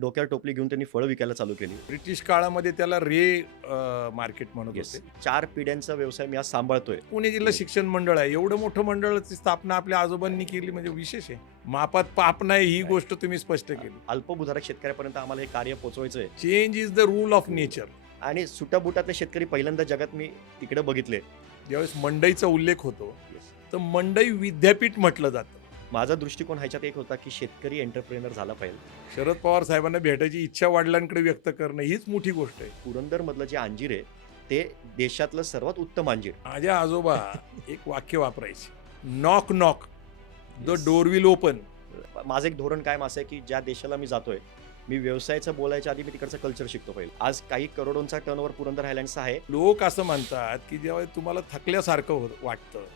डोक्यावर टोपली घेऊन त्यांनी फळं विकायला चालू केली. ब्रिटिश काळामध्ये त्याला रे मार्केट म्हणत येस, होते. 4 पिढ्यांचा व्यवसाय मी आज सांभाळतोय. पुणे जिल्हा शिक्षण मंडळ आहे, एवढं मोठं मंडळाची स्थापना आपल्या आजोबांनी केली म्हणजे विशेष आहे. मापात पाप नाही ही गोष्ट तुम्ही स्पष्ट केली. अल्पभूधारक शेतकऱ्यापर्यंत आम्हाला हे कार्य पोहोचवायचंय change is the rule of nature. आणि सुट्याबुटातले शेतकरी पहिल्यांदा जगात मी तिकडे बघितले. ज्यावेळेस मंडईचा उल्लेख होतो तर मंडई विद्यापीठ म्हटलं जातं. माझा दृष्टिकोन ह्याच्यात एक होता की शेतकरी एंटरप्रेनर झाला पाहिजे. शरद पवार साहेबांना भेटायची इच्छा वडिलांकडे व्यक्त करणं हीच मोठी गोष्ट आहे. पुरंदरमधलं जे अंजीर आहे ते देशातलं सर्वात उत्तम अंजीर. माझ्या आजोबा एक वाक्य वापरायचे, knock knock the door will open. माझं एक धोरण कायम असं आहे की ज्या देशाला मी जातोय, मी व्यवसायाचं बोलायच्या आधी मी तिकडचं कल्चर शिकतो पाहिजे. आज काही करोडोंचा टर्नओव्हर पुरंदर हायलँड्सचा आहे. लोक असं म्हणतात की जेव्हा तुम्हाला थकल्यासारखं वाटतं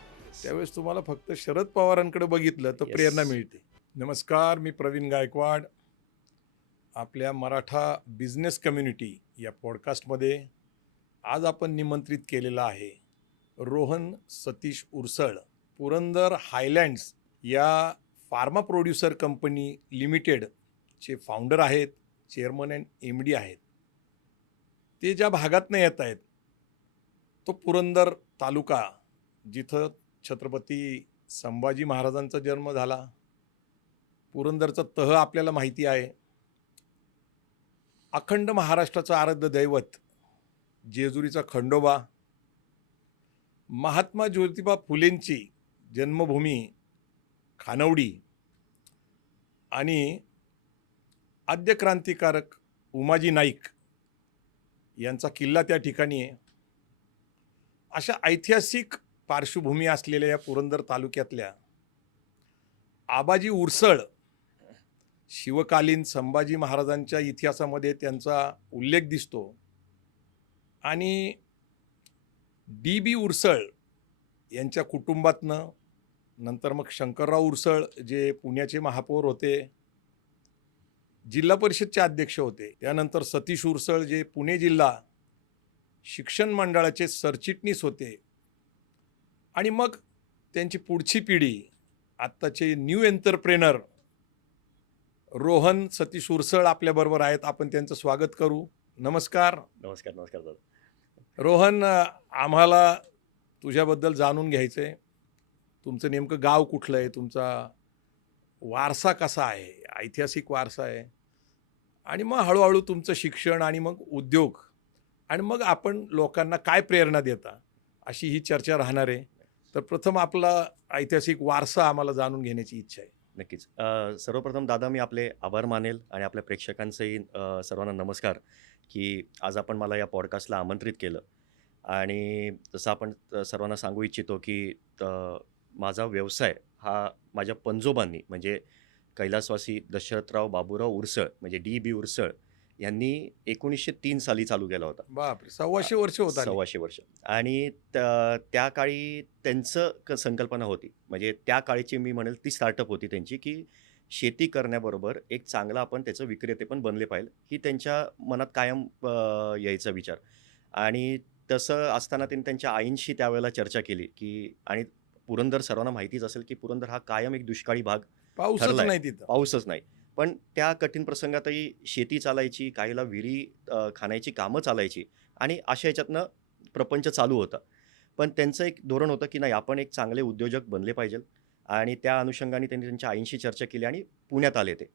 त्यावेळेस तुम्हाला फक्त शरद पवारांकडे बघितलं तर Yes. प्रेरणा मिळते. नमस्कार, मी प्रवीण गायकवाड. आपल्या मराठा बिझनेस कम्युनिटी या पॉडकास्टमध्ये आज आपण निमंत्रित केलेलं आहे रोहन सतीश उरसळ. पुरंदर हायलँड्स या फार्मा प्रोड्युसर कंपनी लिमिटेडचे फाउंडर आहेत, चेअरमन अँड MD आहेत. ते ज्या भागातनं येत आहेत तो पुरंदर तालुका, जिथं छत्रपती संभाजी महाराजांचा जन्म झाला. पुरंदरचा तह आपल्याला माहिती आहे. अखंड महाराष्ट्राचं आराध्य दैवत जेजुरीचा खंडोबा, महात्मा ज्योतिबा फुलेंची जन्मभूमी खानवडी आणि आद्य क्रांतिकारक उमाजी नाईक यांचा किल्ला त्या ठिकाणी आहे. अशा ऐतिहासिक पार्श्वभूमी असलेल्या या पुरंदर तालुक्यातल्या आबाजी उरसळ, शिवकालीन संभाजी महाराजांच्या इतिहासामध्ये त्यांचा उल्लेख दिसतो. आणि DB उरसळ यांच्या कुटुंबातनं नंतर मग शंकरराव उरसळ जे पुण्याचे महापौर होते, जिल्हा परिषदचे अध्यक्ष होते, त्यानंतर सतीश उरसळ जे पुणे जिल्हा शिक्षण मंडळाचे सरचिटणीस होते, आणि मग त्यांची पुढची पिढी आत्ताचे न्यू एंटरप्रेनर रोहन सतीश उरसळ आपल्याबरोबर आहेत. आपण त्यांचं स्वागत करू. नमस्कार. नमस्कार. नमस्कार दादा. रोहन, आम्हाला तुझ्याबद्दल जाणून घ्यायचं आहे. तुमचं नेमकं गाव कुठलं आहे, तुमचा वारसा कसा आहे, ऐतिहासिक वारसा आहे, आणि मग हळूहळू तुमचं शिक्षण आणि मग उद्योग, आणि मग आपण लोकांना काय प्रेरणा देता, अशी ही चर्चा राहणार आहे. तर प्रथम आपला ऐतिहासिक वारसा आम्हाला जाणून घेण्याची इच्छा आहे. नक्कीच. सर्वप्रथम दादा मी आपले आभार मानेल आणि आपल्या प्रेक्षकांचंही सर्वांना नमस्कार की आज आपण मला या पॉडकास्टला आमंत्रित केलं. आणि जसं आपण सर्वांना सांगू इच्छितो की माझा व्यवसाय हा माझ्या पंजोबांनी म्हणजे कैलासवासी दशरथराव बाबूराव उरसळ म्हणजे DB उरसळ यांनी 1903 साली चालू केला होता. बापरे, 125 वर्ष होत आली. 125 वर्ष. आणि त्या काळी त्यांचं संकल्पना होती, म्हणजे त्या काळीची मी म्हणेल ती स्टार्टअप होती त्यांची, की शेती करण्याबरोबर एक चांगला आपण त्याचं विक्रेते पण बनले पाहिजे, ही त्यांच्या मनात कायम यायचा विचार. आणि तसं असताना त्यांनी त्यांच्या आईंशी त्यावेळेला चर्चा केली की, आणि पुरंदर सर्वांना माहितीच असेल की पुरंदर हा कायम एक दुष्काळी भाग पाऊसच ठरलाय. नाही तिथं. पाऊसच नाही. पण त्या कठीण प्रसंगातही शेती चालायची, काहीला विहिरी खाण्याची कामं चालायची, आणि अशा ह्याच्यातनं प्रपंच चालू होता. पण त्यांचं एक धोरण होतं की नाही, आपण एक चांगले उद्योजक बनले पाहिजे. आणि त्या अनुषंगाने त्यांनी त्यांच्या आईंशी चर्चा केली आणि पुण्यात आले ते.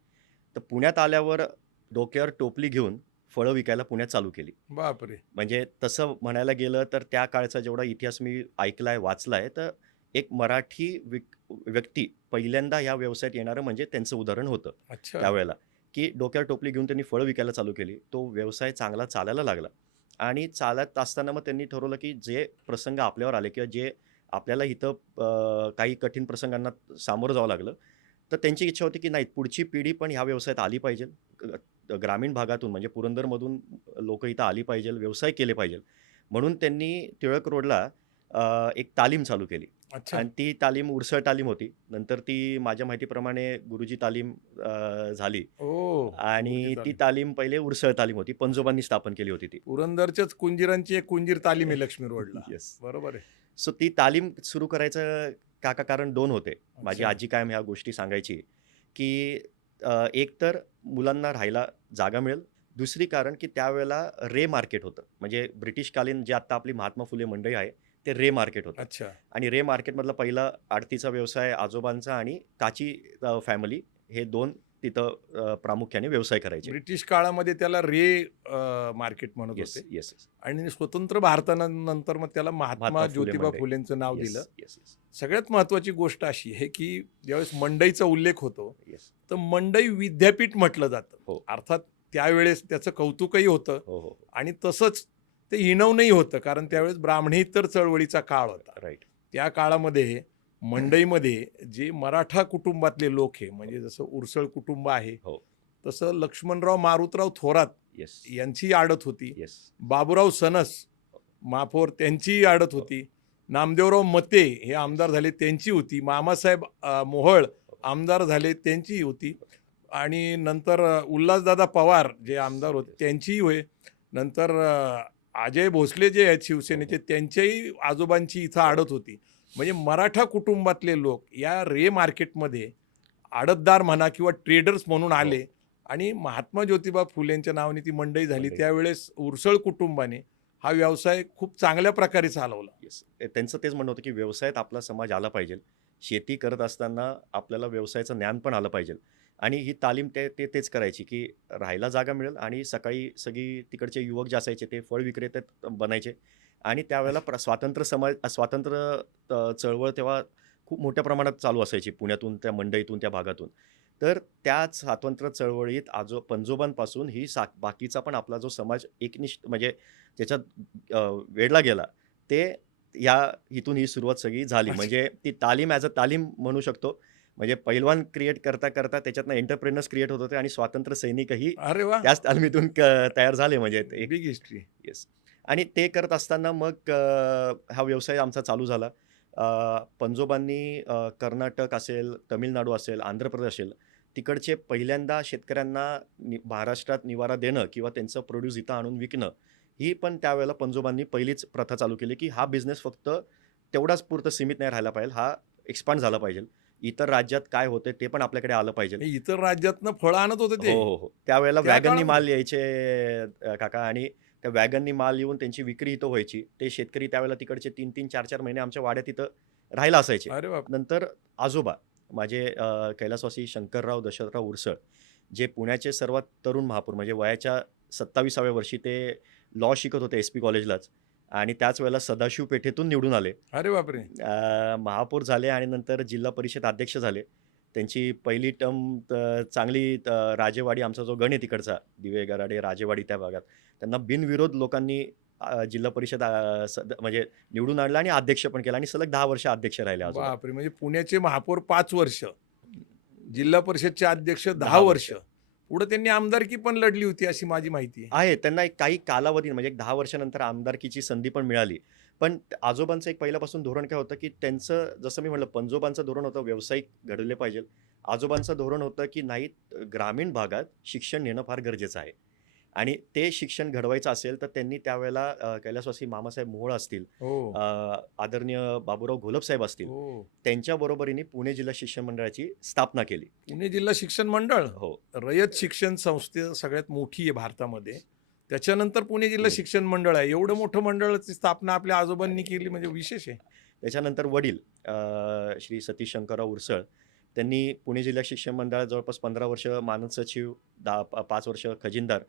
तर पुण्यात आल्यावर डोक्यावर टोपली घेऊन फळं विकायला पुण्यात चालू केली. बापरे. म्हणजे तसं म्हणायला गेलं तर त्या काळचा जेवढा इतिहास मी ऐकलाय, वाचलाय, तर एक मराठी व्यक्ती पहिल्यांदा ह्या व्यवसायात येणारं म्हणजे त्यांचं उदाहरण होतं अच्छा. त्यावेळेला, की डोक्यावर टोपली घेऊन त्यांनी फळं विकायला चालू केली. तो व्यवसाय चांगला चालायला लागला. आणि चालत असताना मग त्यांनी ठरवलं की जे प्रसंग आपल्यावर आले किंवा जे आपल्याला इथं काही कठीण प्रसंगांना सामोरं जावं लागलं, तर त्यांची इच्छा होती की नाही, पुढची पिढी पण ह्या व्यवसायात आली पाहिजे. ग्रामीण भागातून म्हणजे पुरंदरमधून लोक इथं आली पाहिजे, व्यवसाय केले पाहिजे. म्हणून त्यांनी टिळक रोडला एक तालीम चालू केली. अच्छा. आणि ती तालीम उरसळ तालीम होती. नंतर ती माझ्या माहितीप्रमाणे गुरुजी तालीम झाली. ओ. आणि ती तालीम पहिले उरसळ तालीम होती, पंजोबांनी स्थापन केली होती ती. पुरंदरच्याच कुंजिरांची एक कुंजीर तालीम आहे लक्ष्मी रोडला. येस. बरोबर आहे. सो ती तालीम सुरू करायचं काका कारण 2 होते. माझी अच्छा. आजी कायम ह्या गोष्टी सांगायची की एक तर मुलांना राहायला जागा मिळेल. दुसरी कारण की त्यावेळेला रे मार्केट होतं. म्हणजे ब्रिटिशकालीन जे आता आपली महात्मा फुले मंडई आहे, ते रे मार्केट होतं. अच्छा. आणि रे मार्केटमधला पहिला आडतीचा व्यवसाय आजोबांचा आणि काची फॅमिली हे 2 तिथं प्रामुख्याने व्यवसाय करायचे. ब्रिटिश काळामध्ये त्याला मार्केट म्हणत येस, होते येस, येस. आणि स्वतंत्र भारतानंतर मग त्याला महात्मा महात्मा फुले ज्योतिबा मंडई. फुलेंचं नाव येस, दिलं. येस, येस, सगळ्यात महत्त्वाची गोष्ट अशी आहे की ज्यावेळेस मंडईचा उल्लेख होतो, येस. तर मंडई विद्यापीठ म्हटलं जातं. हो. अर्थात त्यावेळेस त्याचं कौतुकही होतं हो, हो, हो. आणि तसंच ते हिणवणंही होतं, कारण त्यावेळेस ब्राह्मणेतर चळवळीचा काळ होता. राइट. त्या काळामध्ये मंडईमध्ये जे मराठा कुटुंबातले लोक आहे, म्हणजे जसं उरसळ कुटुंब आहे, हो. तसं लक्ष्मणराव मारुतराव थोरात येस, यांची आडत होती. येस. बाबूराव सनस महापौर त्यांचीही आडत होती. नामदेवराव मते हे आमदार झाले त्यांची होती. मामासाहेब मोहोळ आमदार झाले त्यांचीही होती. आणि नंतर उल्हासदादा पवार जे आमदार होते त्यांचीही होय. नंतर अजय भोसले जे आहेत शिवसेनेचे त्यांच्याही आजोबांची इथं आडत होती. म्हणजे मराठा कुटुंबातले लोक या रे मार्केटमध्ये आडतदार म्हणा किंवा ट्रेडर्स म्हणून आले आणि महात्मा ज्योतिबा फुलेंच्या नावाने ती मंडई झाली. मंडई. त्यावेळेस उरसळ कुटुंबाने हा व्यवसाय खूप चांगल्या प्रकारे चालवला. येस. त्यांचं तेच म्हणणं होतं, की व्यवसायात आपला समाज आला पाहिजे. शेती करत असताना आपल्याला व्यवसायाचं ज्ञान पण आलं पाहिजे. आणि ही तालीम ते ते तेच करायची, की राहायला जागा मिळेल आणि सकाळी सगळी तिकडचे युवक जे असायचे ते फळ विक्रेते बनायचे. आणि त्यावेळेला स्वातंत्र्य चळवळ तेव्हा खूप मोठ्या प्रमाणात चालू असायची पुण्यातून, त्या मंडईतून, त्या भागातून. तर त्याच स्वातंत्र्य चळवळीत पंजोबांपासून ही बाकीचा पण आपला जो समाज एकनिष्ठ म्हणजे त्याच्यात वेढला गेला, ते इथून ही सुरुवात सगळी झाली. अच्छा. म्हणजे ती तालीम ॲज अ तालीम म्हणू शकतो. म्हणजे पैलवान क्रिएट करता त्याच्यातनं एंटरप्रेन्योर्स क्रिएट होत होते आणि स्वातंत्र्य सैनिकही अरे वा, त्याच तालमीतून तयार झाले. म्हणजे ते एक बिग हिस्ट्री. येस. आणि ते करत असताना मग हा व्यवसाय आमचा चालू झाला. पंजोबांनी कर्नाटक असेल, तमिळनाडू असेल, आंध्र प्रदेश असेल, तिकडचे पहिल्यांदा शेतकऱ्यांना महाराष्ट्रात निवारा देणं किंवा त्यांचं प्रोड्यूस इथं आणून विकणं, ही पण त्यावेळेला पंजोबांनी पहिलीच प्रथा चालू केली, की हा बिझनेस फक्त तेवढाच पुरतं सीमित नाही राहायला पाहिजे. हा एक्सपांड झाला पाहिजे. इतर राज्यात काय होतंय ते पण आपल्याकडे आलं पाहिजे. हे इतर राज्यातनं फळं आणत होते ते हो, हो, हो. त्यावेळेला त्या वॅगननी काळामध्ये? माल यायचे काका आणि त्या वॅगननी माल येऊन त्यांची विक्री इथं व्हायची. ते शेतकरी त्यावेळेला तिकडचे 3-3, 4-4 महिने आमच्या वाड्यात इथं राहायला असायचे. अरे बाप. नंतर आजोबा माझे कैलासवासी शंकरराव दशरथराव उरसळ, जे पुण्याचे सर्वात तरुण महापौर म्हणजे वयाच्या 27व्या वर्षी ते लॉ शिकत होते एस-पी कॉलेजलाच आणि त्याच वेळेला सदाशिव पेठेतून निवडून आले. अरे बापरे. महापौर झाले आणि नंतर जिल्हा परिषद अध्यक्ष झाले. त्यांची पहिली टर्म चांगली राजेवाडी आमचा जो गण आहे तिकडचा, दिवे गराडे, राजेवाडी त्या भागात. त्यांना बिनविरोध लोकांनी जिल्हा परिषद म्हणजे निवडून आणलं आणि अध्यक्ष पण केलं आणि सलग 10 वर्ष अध्यक्ष राहिले आजोबा. बापरे, म्हणजे पुण्याचे महापौर 5 वर्ष, जिल्हा परिषदचे अध्यक्ष 10 10 वर्ष. वर्ष. पुढे त्यांनी आमदारकी पण लढली होती अशी माझी माहिती आहे. आहे त्यांना एक काही कालावधी म्हणजे एक 10 वर्षानंतर आमदारकीची संधी पण मिळाली. पण आजोबांचं एक पहिल्यापासून धोरण काय होतं, की त्यांचं जसं मी म्हटलं पंजोबांचं धोरण होतं व्यावसायिक घडवले पाहिजे. आजोबांचं धोरण होतं, की नाही ग्रामीण भागात शिक्षण घेणं फार गरजेचं आहे. आणि ते शिक्षण घडवायचं असेल तर त्यांनी त्यावेळेला कैलासवासी मामासाहेब मोहोळ असतील, हो, आदरणीय बाबूराव घोलप असतील, हो. त्यांच्या बरोबरीने पुणे जिल्हा शिक्षण मंडळाची स्थापना केली. पुणे जिल्हा शिक्षण मंडळ, हो. रयत शिक्षण संस्थे सगळ्यात मोठी आहे भारतामध्ये. त्याच्यानंतर पुणे जिल्हा पुणे. शिक्षण मंडळ आहे. एवढं मोठं मंडळाची स्थापना आपल्या आजोबांनी केली म्हणजे विशेष आहे. त्याच्यानंतर वडील श्री सतीश शंकरराव उरसळ त्यांनी पुणे जिल्हा शिक्षण मंडळात जवळपास 15 वर्ष मानद सचिव, 5 वर्ष खजिनदार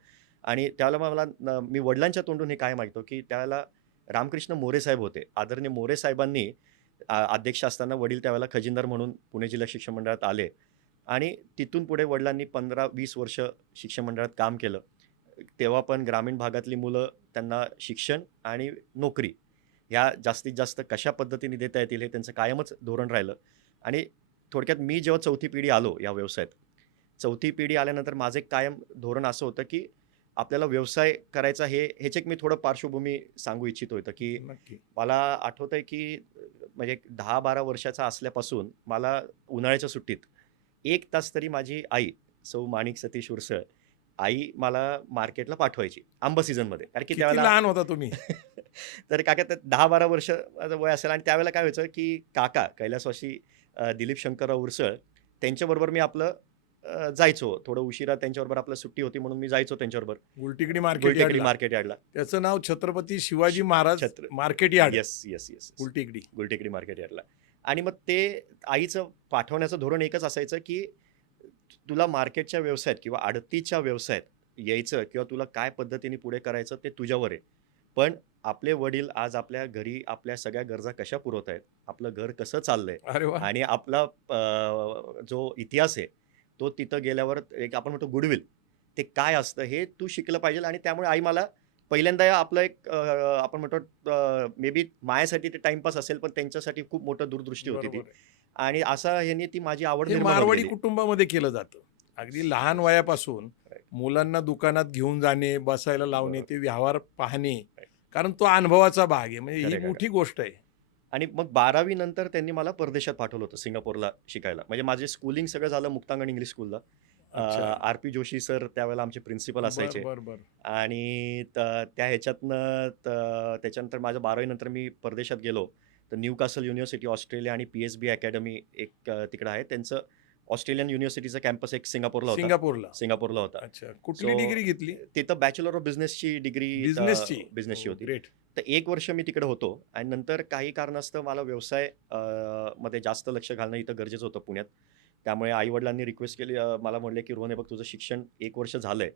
आणि त्यावेळेला मला मी वडिलांच्या तोंडून हे काय मागतो, की त्यावेळेला रामकृष्ण मोरे साहेब होते. आदरणीय मोरे साहेबांनी अध्यक्ष असताना वडील त्यावेळेला खजिनदार म्हणून पुणे जिल्हा शिक्षण मंडळात आले आणि तिथून पुढे वडिलांनी 15-20 वर्ष शिक्षण मंडळात काम केलं. तेव्हा पण ग्रामीण भागातली मुलं त्यांना शिक्षण आणि नोकरी ह्या जास्तीत जास्त कशा पद्धतीने देता येतील हे त्यांचं कायमच धोरण राहिलं. आणि थोडक्यात मी जेव्हा चौथी पिढी आलो या व्यवसायात, चौथी पिढी आल्यानंतर माझं एक कायम धोरण असं होतं, की आपल्याला व्यवसाय करायचा ह्याची एक मी थोडं पार्श्वभूमी सांगू इच्छितो इथं, की नक्की. मला आठवतंय, की म्हणजे 10-12 वर्षाचा असल्यापासून मला उन्हाळ्याच्या सुट्टीत 1 तास तरी माझी आई, सौ माणिक सतीश उरसळ, आई मला मार्केटला पाठवायची आंबा सीझनमध्ये. कारण की किती त्यावेळेला लहान होता तुम्ही? तर काका ते 10-12 वर्ष माझं वय असेल आणि त्यावेळेला काय व्हायचं, की काका कैलासवासी दिलीप शंकरराव उरसळ त्यांच्याबरोबर मी आपलं जायचो. थोडं उशिरा त्यांच्याबरोबर आपलं सुट्टी होती म्हणून मी जायचो त्यांच्याबरोबर. गुलटेकडी मार्केट गुलटेकडी यार्डला. मार्केट यार्डला. त्याचं नाव Chhatrapati Shivaji Maharaj Chhatra market yard. Yes, yes, yes. Gultekdi. Gultekdi market यार्डला. आणि मग ते आईचं पाठवण्याचं धोरण एकच असायचं, की तुला मार्केटच्या व्यवसायात किंवा आडतीच्या व्यवसायात यायचं किंवा तुला काय पद्धतीने पुढे करायचं ते तुझ्यावर आहे. पण आपले वडील आज आपल्या घरी आपल्या सगळ्या गरजा कशा पुरवत आहेत, आपलं घर कसं चाललंय अरे वा. आणि आपला जो इतिहास आहे, तो तिथं गेल्यावर एक आपण म्हणतो गुडविल, ते काय असतं हे तू शिकलं पाहिजे. आणि त्यामुळे आई मला पहिल्यांदा आपलं एक आपण म्हणतो मे बी माझ्यासाठी ते टाईमपास असेल, पण त्यांच्यासाठी खूप मोठं दूरदृष्टी होती ती. बरोबर आहे. आणि असा ह्यानी ती माझी आवड हे निर्माण होत मारवाडी गेली. कुटुंबामध्ये केलं जातं. अगदी लहान वयापासून Right. मुलांना दुकानात घेऊन जाणे, बसायला लावणे, बरोबर. ते व्यवहार पाहणे, Right. कारण तो अनुभवाचा भाग आहे. म्हणजे ही Correct, मोठी गोष्ट आहे. आणि मग 12वी नंतर त्यांनी मला परदेशात पाठवलं होतं सिंगापूरला शिकायला. म्हणजे माझे स्कूलिंग सगळं झालं मुक्तांगण इंग्लिश स्कूलला. अच्छा. आर.पी. जोशी सर त्यावेळेला आमचे प्रिन्सिपल असायचे. बर बर बर. आणि त्या ह्याच्यातनं त्याच्यानंतर माझं 12वी नंतर मी परदेशात गेलो. तर न्यूकासल युनिव्हर्सिटी ऑस्ट्रेलिया आणि PSB अकॅडमी एक तिकडं आहे. त्यांचं ऑस्ट्रेलियन युनिव्हर्सिटीचा कॅम्पस एक सिंगापूरला होता. सिंगापूरला होता. अच्छा. कुठली So, डिग्री घेतली? तिथं बॅचलर ऑफ बिझनेसची डिग्री बिझनेसची होती. ग्रेट. तर 1 वर्ष मी तिकडे होतो आणि नंतर काही कारणास्तव मला व्यवसाय मध्ये जास्त लक्ष घालणं इथं गरजेचं होतं पुण्यात. त्यामुळे आई-वडिलांनी रिक्वेस्ट केली, मला म्हणले, की "रोहन, हे बघ, तुझं शिक्षण 1 वर्ष झालंय,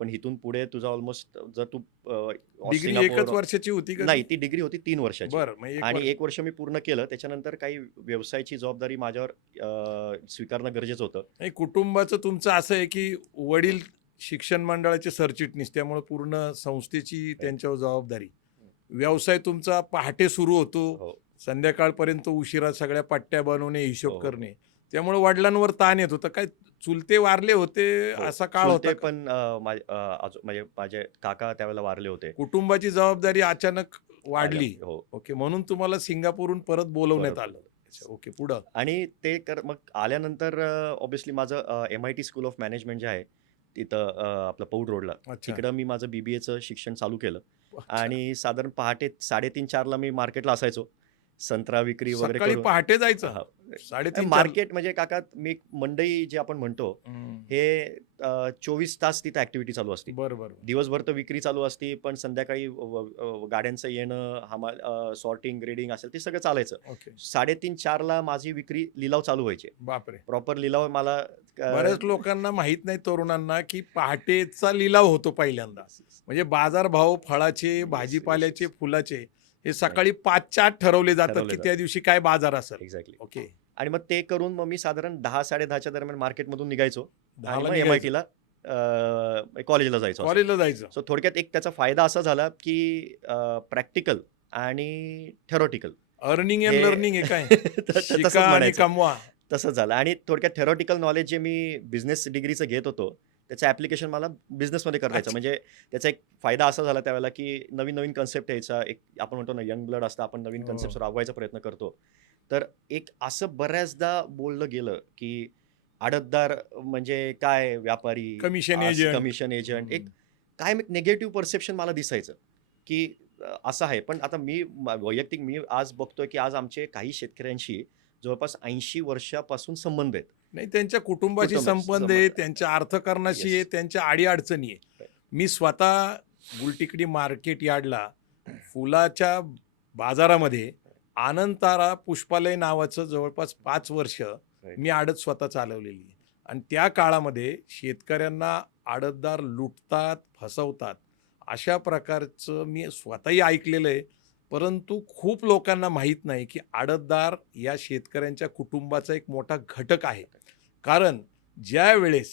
पण इथून पुढे तुझा ऑलमोस्ट जर तू डिग्री एकच वर्षाची होती का? नाही, ती डिग्री होती 3 वर्षाची. बरं, मग एक आणि वर्ष. 1 वर्ष मी पूर्ण केलं. त्याच्यानंतर काही व्यवसायाची जबाबदारी माझ्यावर स्वीकारणं गरजेचं होतं. नाही, कुटुंबाचं तुमचं असं आहे की वडील शिक्षण मंडळाचे सरचिटणीस, त्यामुळे पूर्ण संस्थेची त्यांच्यावर जबाबदारी. व्यवसाय तुमचा पहाटे सुरू होतो, हो. संध्याकाळपर्यंत उशिरा सगळ्या पट्ट्या बनवणे, हिशोब हो. करणे, त्यामुळे वडिलांवर ताण येत होता. काय चुलते वारले होते, हो. असा काळ चुलते होता का? पण म्हणजे माझे काका त्यावेळेला वारले होते. कुटुंबाची जबाबदारी अचानक वाढली. हो. ओके, म्हणून तुम्हाला सिंगापूरहून परत बोलवण्यात बरोबर. आलं. अच्छा, ओके, पुढं. आणि ते मग आल्यानंतर ऑब्व्हियसली माझं MIT स्कूल ऑफ मॅनेजमेंट जे आहे तिथं आपलं पौड रोडला, अच्छा. तिकडं मी माझं BBAचं शिक्षण चालू केलं. अच्छा. आणि साधारण पहाटे 3:30-4ला मी मार्केटला असायचो. संत्रा विक्री वगैरे सकाळी करून. पहाटे जायचं. हा. 3:30 मार्केट म्हणजे काका मी मंडई जे आपण म्हणतो हम्म. हे 24 तास तिथं ऍक्टिव्हिटी चालू असते. बरोबर. दिवसभर तर विक्री चालू असते, पण संध्याकाळी गाड्यांचं येणं, सॉर्टिंग, ग्रेडिंग असेल ते सगळं चालायचं. ओके. 3:30-4ला माझी विक्री लिलाव चालू व्हायचे. बापरे. प्रॉपर लिलाव मला बऱ्याच लोकांना माहित नाही, तरुणांना, की पहाटेचा लिलाव होतो पहिल्यांदा. म्हणजे बाजारभाव फळाचे, भाजीपाल्याचे, फुलाचे हे सकाळी 5च्या आत ठरवले जातात ठरवले की जातात. त्या दिवशी काय बाजार असेल. एक्झॅक्टली. ओके. आणि मग ते करून मग मी साधारण 10-10:30च्या दरम्यान मार्केटमधून निघायचो. आणि 10ला मग निघायचं. MITला कॉलेजला जायचो. कॉलेजला जायचं. सो थोडक्यात एक त्याचा फायदा असा झाला की प्रॅक्टिकल आणि थेरॉटिकल अर्निंग अँड हे- लर्निंग आहे काय? तसंच शिका आणि म्हणायचं. कमवा. तसंच झालं. आणि थोडक्यात थेरॉटिकल नॉलेज जे मी बिझनेस डिग्रीचं घेत होतो त्याचं ॲप्लिकेशन मला बिझनेसमध्ये करता यायचं. अच्छा. म्हणजे त्याचा एक फायदा असा झाला त्यावेळेला की नवीन नवीन कन्सेप्ट यायचा. एक आपण म्हणतो ना, यंग ब्लड असतं, आपण नवीन हो. कन्सेप्ट राबवायचा प्रयत्न करतो. तर एक असं बऱ्याचदा बोललं गेलं की आडतदार म्हणजे काय, व्यापारी, कमिशन एजंट. कमिशन एजंट, एक काय निगेटिव्ह परसेप्शन मला दिसायचं की असं आहे. पण आता वैयक्तिक मी आज बघतोय की आज आमचे काही शेतकऱ्यांशी जवळपास 80 वर्षापासून संबंध आहेत. नाही, त्यांच्या कुटुंबाशी कुटुंबाशी संबंध आहे, संबंध. त्यांच्या अर्थकारणाशी Yes. आहे, त्यांच्या अडीअडचणी आहे. Right. मी स्वतः गुलटेकडी मार्केट यार्डला फुलाच्या बाजारामध्ये आनंदतारा पुष्पालय नावाचं जवळपास 5 वर्ष मी आडत स्वतः चालवलेली आहे. आणि त्या काळामध्ये शेतकऱ्यांना आडतदार लुटतात, फसवतात, अशा प्रकारचं मी स्वतःही ऐकलेलं आहे. परंतु खूप लोकांना माहीत नाही की आडतदार या शेतकऱ्यांच्या कुटुंबाचा एक मोठा घटक आहे. कारण ज्या वेळेस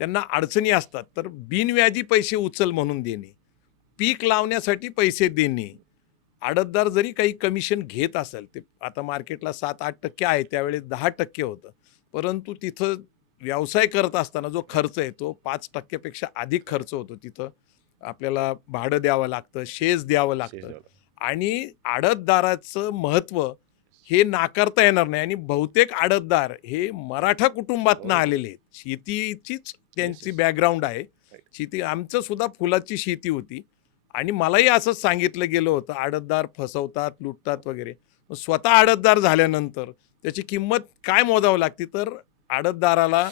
त्यांना अडचणी असतात तर बिनव्याजी पैसे उचल म्हणून देणे, पीक लावण्यासाठी पैसे देणे, आडतदार जरी काही कमिशन घेत असेल, ते आता मार्केटला 7-8% आहे, त्यावेळेस 10% होतं. परंतु तिथं व्यवसाय करत असताना जो खर्च आहे तो 5%पेक्षा अधिक खर्च होतो. तिथं आपल्याला भाडं द्यावं लागतं, शेज द्यावं लागतं. आणि आडतदाराचं महत्त्व हे नाकारता येणार नाही. आणि बहुतेक आडतदार हे मराठा कुटुंबातनं आलेले आहेत. शेतीचीच त्यांची बॅकग्राऊंड आहे. शेती, आमचं सुद्धा फुलाची शेती होती. आणि मलाही असंच सांगितलं गेलं होतं, आडतदार फसवतात, लुटतात वगैरे. स्वतः आडतदार झाल्यानंतर त्याची किंमत काय मोजावं लागते, तर आडतदाराला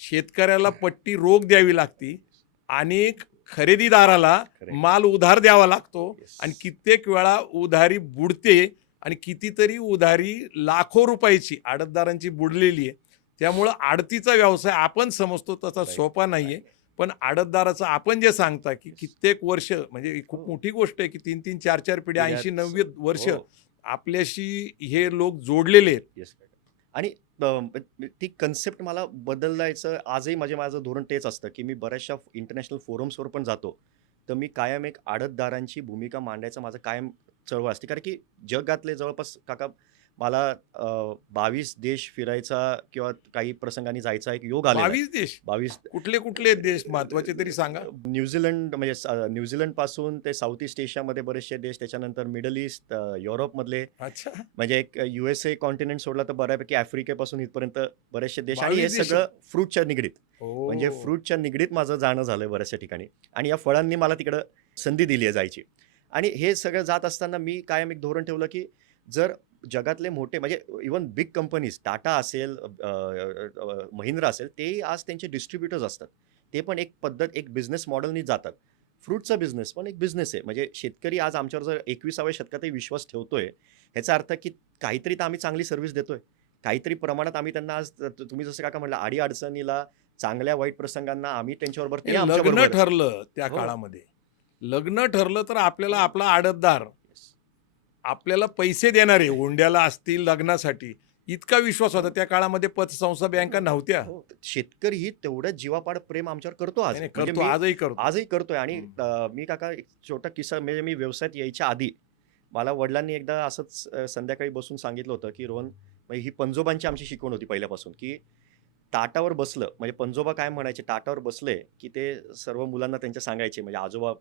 शेतकऱ्याला पट्टी रोख द्यावी लागती आणि खरेदीदाराला Correct. माल उधार द्यावा लागतो Yes. आणि कित्येक वेळा उधारी बुडते आणि कितीतरी उधारी लाखो रुपयाची आडतदारांची बुडलेली आहे. त्यामुळं आडतीचा व्यवसाय आपण समजतो तसा Right. सोपा नाहीये, पण आडतदाराचं आपण जे सांगता की कित्येक वर्ष म्हणजे खूप हो. मोठी गोष्ट आहे की 3-3 4-4 पिढ्या 80-90 वर्ष हो. आपल्याशी हे लोक जोडलेले आहेत. येस. आणि ती कन्सेप्ट मला बदलायचं आजही माझं धोरण तेच असतं, की मी बऱ्याचशा इंटरनॅशनल फोरम्सवर पण जातो. तर मी कायम एक आडतदारांची भूमिका मांडायचं माझं कायम चळवळ असते. कारण की जगातले जवळपास काका मला 22 देश फिरायचा किंवा काही प्रसंगाने जायचा एक योग आलेला आहे. 22 देश 22 कुठले कुठले देश महत्वाचे तरी सांगा. न्यूझीलंड म्हणजे न्यूझीलंडपासून ते साऊथ ईस्ट एशियामध्ये बरेचसे देश, त्याच्यानंतर मिडल ईस्ट, युरोपमधले, अच्छा, म्हणजे एक USA कॉन्टिनेंट सोडला तर बऱ्यापैकी आफ्रिकेपासून इथपर्यंत बरेचसे देश, आणि हे 22 देश. सगळं फ्रूटच्या निगडीत. हो. म्हणजे फ्रूटच्या निगडीत माझं जाणं झालं बऱ्याचशा ठिकाणी, आणि या फळांनी मला तिकडं संधी दिली आहे जायची. आणि हे सगळं जात असताना मी कायम एक धोरण ठेवलं, की जर जगातले मोठे म्हणजे इवन बिग कंपनीज टाटा असेल, महिंद्रा असेल, तेही आज त्यांचे डिस्ट्रीब्युटर्स असतात. ते पण एक पद्धत, एक बिझनेस मॉडेलनी जातात. फ्रूटचा बिझनेस पण एक बिझनेस आहे. म्हणजे शेतकरी आज आमच्यावर जर 21व्या शतकातही विश्वास ठेवतोय, ह्याचा अर्थ की काहीतरी तर आम्ही चांगली सर्व्हिस देतोय. काहीतरी प्रमाणात आम्ही त्यांना आज तुम्ही जसं काका म्हटलं, अडी-अडचणीला, चांगल्या वाईट प्रसंगांना आम्ही त्यांच्याबरोबर, ते लग्न आमच्याबरोबर. ठरलं त्या हो. काळामध्ये, लग्न ठरलं तर आपल्याला आपला आडतदार आपल्याला पैसे देणारे ओंड्याला असतील लग्नासाठी इतका विश्वास होता. त्या काळामध्ये पतसंस्था बँका नव्हत्या. हो. शेतकरी ही तेवढ्या जीवापाड प्रेम आमच्यावर करतो आज. नाही, म्हणजे करतो, आजही करतो. आजही करतोय. आणि मी काका एक छोटा किस्सा, म्हणजे मी व्यवसायात यायच्या आधी मला वडिलांनी एकदा असंच संध्याकाळी बसून सांगितलं होतं, की रोहन, म्हणजे ही पणजोबांची आमची शिकवण होती पहिल्यापासून, की ताटावर बसलं म्हणजे पणजोबा काय म्हणायचे, ताटावर बसले की ते सर्व मुलांना त्यांच्या सांगायचे, म्हणजे आजोबा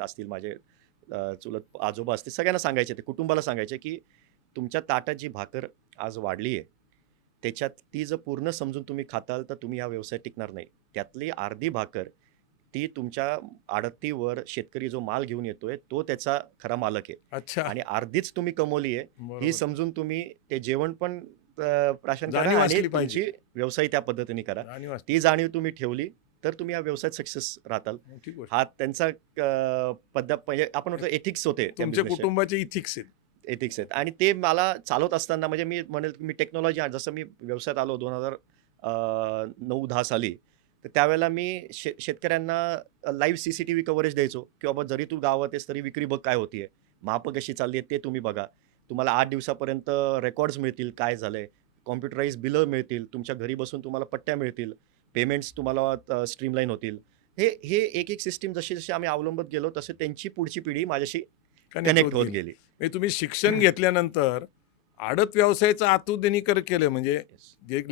असतील माझे, चुलत आजोबा असतील, सगळ्यांना सांगायचे, ते कुटुंबाला सांगायचे, की तुमच्या ताटात जी भाकर आज वाढली आहे, त्याच्यात ती जर पूर्ण समजून तुम्ही खाताल तर तुम्ही हा व्यवसाय टिकणार नाही. त्यातली अर्धी भाकर ती तुमच्या आडतीवर शेतकरी जो माल घेऊन येतोय तो त्याचा खरा मालक आहे, अच्छा, आणि अर्धीच तुम्ही कमवली आहे, ही बरोबर. समजून तुम्ही ते जेवण पण प्राशन करा जाणीव आणि असली पाहिजे. तुमची व्यवसाय त्या पद्धतीने करा. जाणीव असते. ती जाणीव तुम्ही ठेवली तर तुम्ही या व्यवसायात सक्सेस राहताल. मोठी गोष्ट. हा त्यांचा पद्धत, म्हणजे आपण म्हणतो एथिक्स होते त्या तुमच्या businessचे. कुटुंबाचे इथिक्स आहेत. एथिक्स आहेत, आणि ते मला चालवत असताना, म्हणजे मी म्हणेल की मी टेक्नॉलॉजी, जसं मी व्यवसायात आलो 2009-10 साली, तर त्यावेळेला मी शेतकऱ्यांना लाईव्ह CCTV कव्हरेज द्यायचो, की बाबा जरी तू गावात आहेस तरी विक्री बघ काय होतीये, मापं कशी चालली आहेत ते तुम्ही बघा. तुम्हाला 8 दिवसापर्यंत रेकॉर्ड्स मिळतील, काय झालंय, कॉम्प्युटराइज बिलं मिळतील, तुमच्या घरी बसून तुम्हाला पट्ट्या मिळतील, पेमेंट्स तुम्हाला स्ट्रीमलाईन होतील. हे हे एक सिस्टीम जशी जशी आम्ही अवलंबत गेलो, तसे त्यांची पुढची पिढी माझ्याशी कनेक्ट होत गेली. म्हणजे तुम्ही शिक्षण घेतल्यानंतर आडत व्यवसायाचं आधुनिकीकरण केलं, म्हणजे जे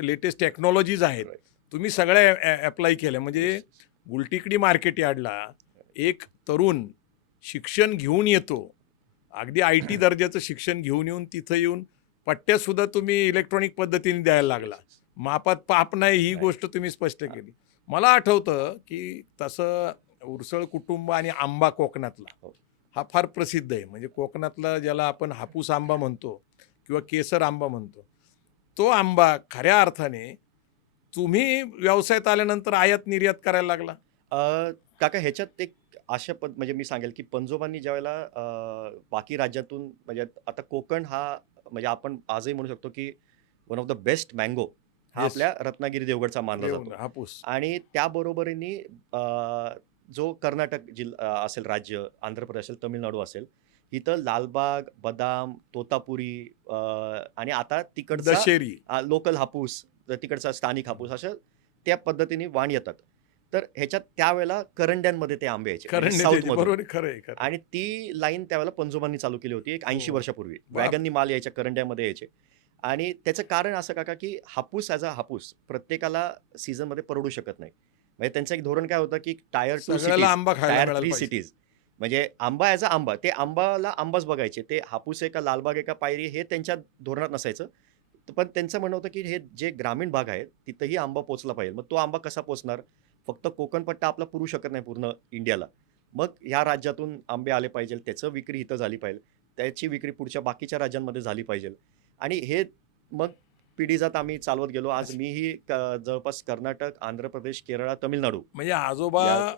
लेटेस्ट टेक्नॉलॉजीज आहेत Right. तुम्ही सगळ्या अप्लाय केल्या. म्हणजे गुलटिकडी मार्केट यार्डला एक तरुण शिक्षण घेऊन येतो, अगदी IT दर्जाचं शिक्षण घेऊन येऊन तिथं येऊन पट्ट्यासुद्धा तुम्ही इलेक्ट्रॉनिक पद्धतीने द्यायला लागला. मापात पाप नाही ही Right. गोष्ट तुम्ही स्पष्ट केली. मला आठवतं की तसं उरसळ कुटुंब आणि आंबा कोकणातला हो. हा फार प्रसिद्ध आहे. म्हणजे कोकणातला ज्याला आपण हापूस आंबा म्हणतो किंवा केसर आंबा म्हणतो, तो आंबा खऱ्या अर्थाने तुम्ही व्यवसायात आल्यानंतर आयात निर्यात करायला लागला. काका ह्याच्यात एक अशा म्हणजे मी सांगेल, की पणजोबांनी ज्यावेळेला बाकी राज्यातून, म्हणजे आता कोकण हा, म्हणजे आपण आजही म्हणू शकतो की one of the best mango हा Yes. आपल्या रत्नागिरी देवगडचा मानला देऊन जातो. हापूस. आणि त्याबरोबरीने जो कर्नाटक असेल राज्य, आंध्र प्रदेश असेल, तमिळनाडू असेल, इथं लालबाग, बदाम, तोतापुरी, आणि आता तिकडचा दशेरी. लोकल हापूस, तिकडचा स्थानिक हापूस, असं त्या पद्धतीने वाण येतात. तर ह्याच्यात त्यावेळेला करंड्यांमध्ये ते आंबे यायचे, म्हणजे करंडे साऊथमधून. बरोबर आहे, खरं आहे, खरं आहे. आणि ती लाईन त्यावेळेला पणजोबांनी चालू केली होती एक 80 हो. वर्षापूर्वी. बाप. वॅगननी माल यायच्या, करंड्यामध्ये यायचे. आणि त्याचं कारण असं काका, की हापूस ॲज अ हापूस प्रत्येकाला सीझनमध्ये परवडू शकत नाही. म्हणजे त्यांचं एक धोरण काय होतं, की टायर 2 सगळ्याला सिटीज, आंबा खायला टायर मिळायला 3 पाहिजे. सिटीज, म्हणजे आंबा ॲज अ आंबा, ते आंबाला आंबाच बघायचे. ते हापूस आहे का, लालबाग आहे का, पायरी, हे त्यांच्या धोरणात नसायचं. पण त्यांचं म्हणणं होतं, की हे जे ग्रामीण भाग आहेत तिथंही आंबा पोचला पाहिजे. मग तो आंबा कसा पोचणार? फक्त कोकण पट्टा आपला पुरू शकत नाही पूर्ण इंडियाला. मग ह्या राज्यातून आंबे आले पाहिजे, त्याचं विक्री इथं झाली पाहिजे, त्याची विक्री पुढच्या बाकीच्या राज्यांमध्ये झाली पाहिजे. आणि हे मग पिढी जात आम्ही चालवत गेलो. आज अच्छा. मीही जवळपास कर्नाटक, आंध्र प्रदेश, केरळ, तमिळनाडू म्हणजे आजोबा या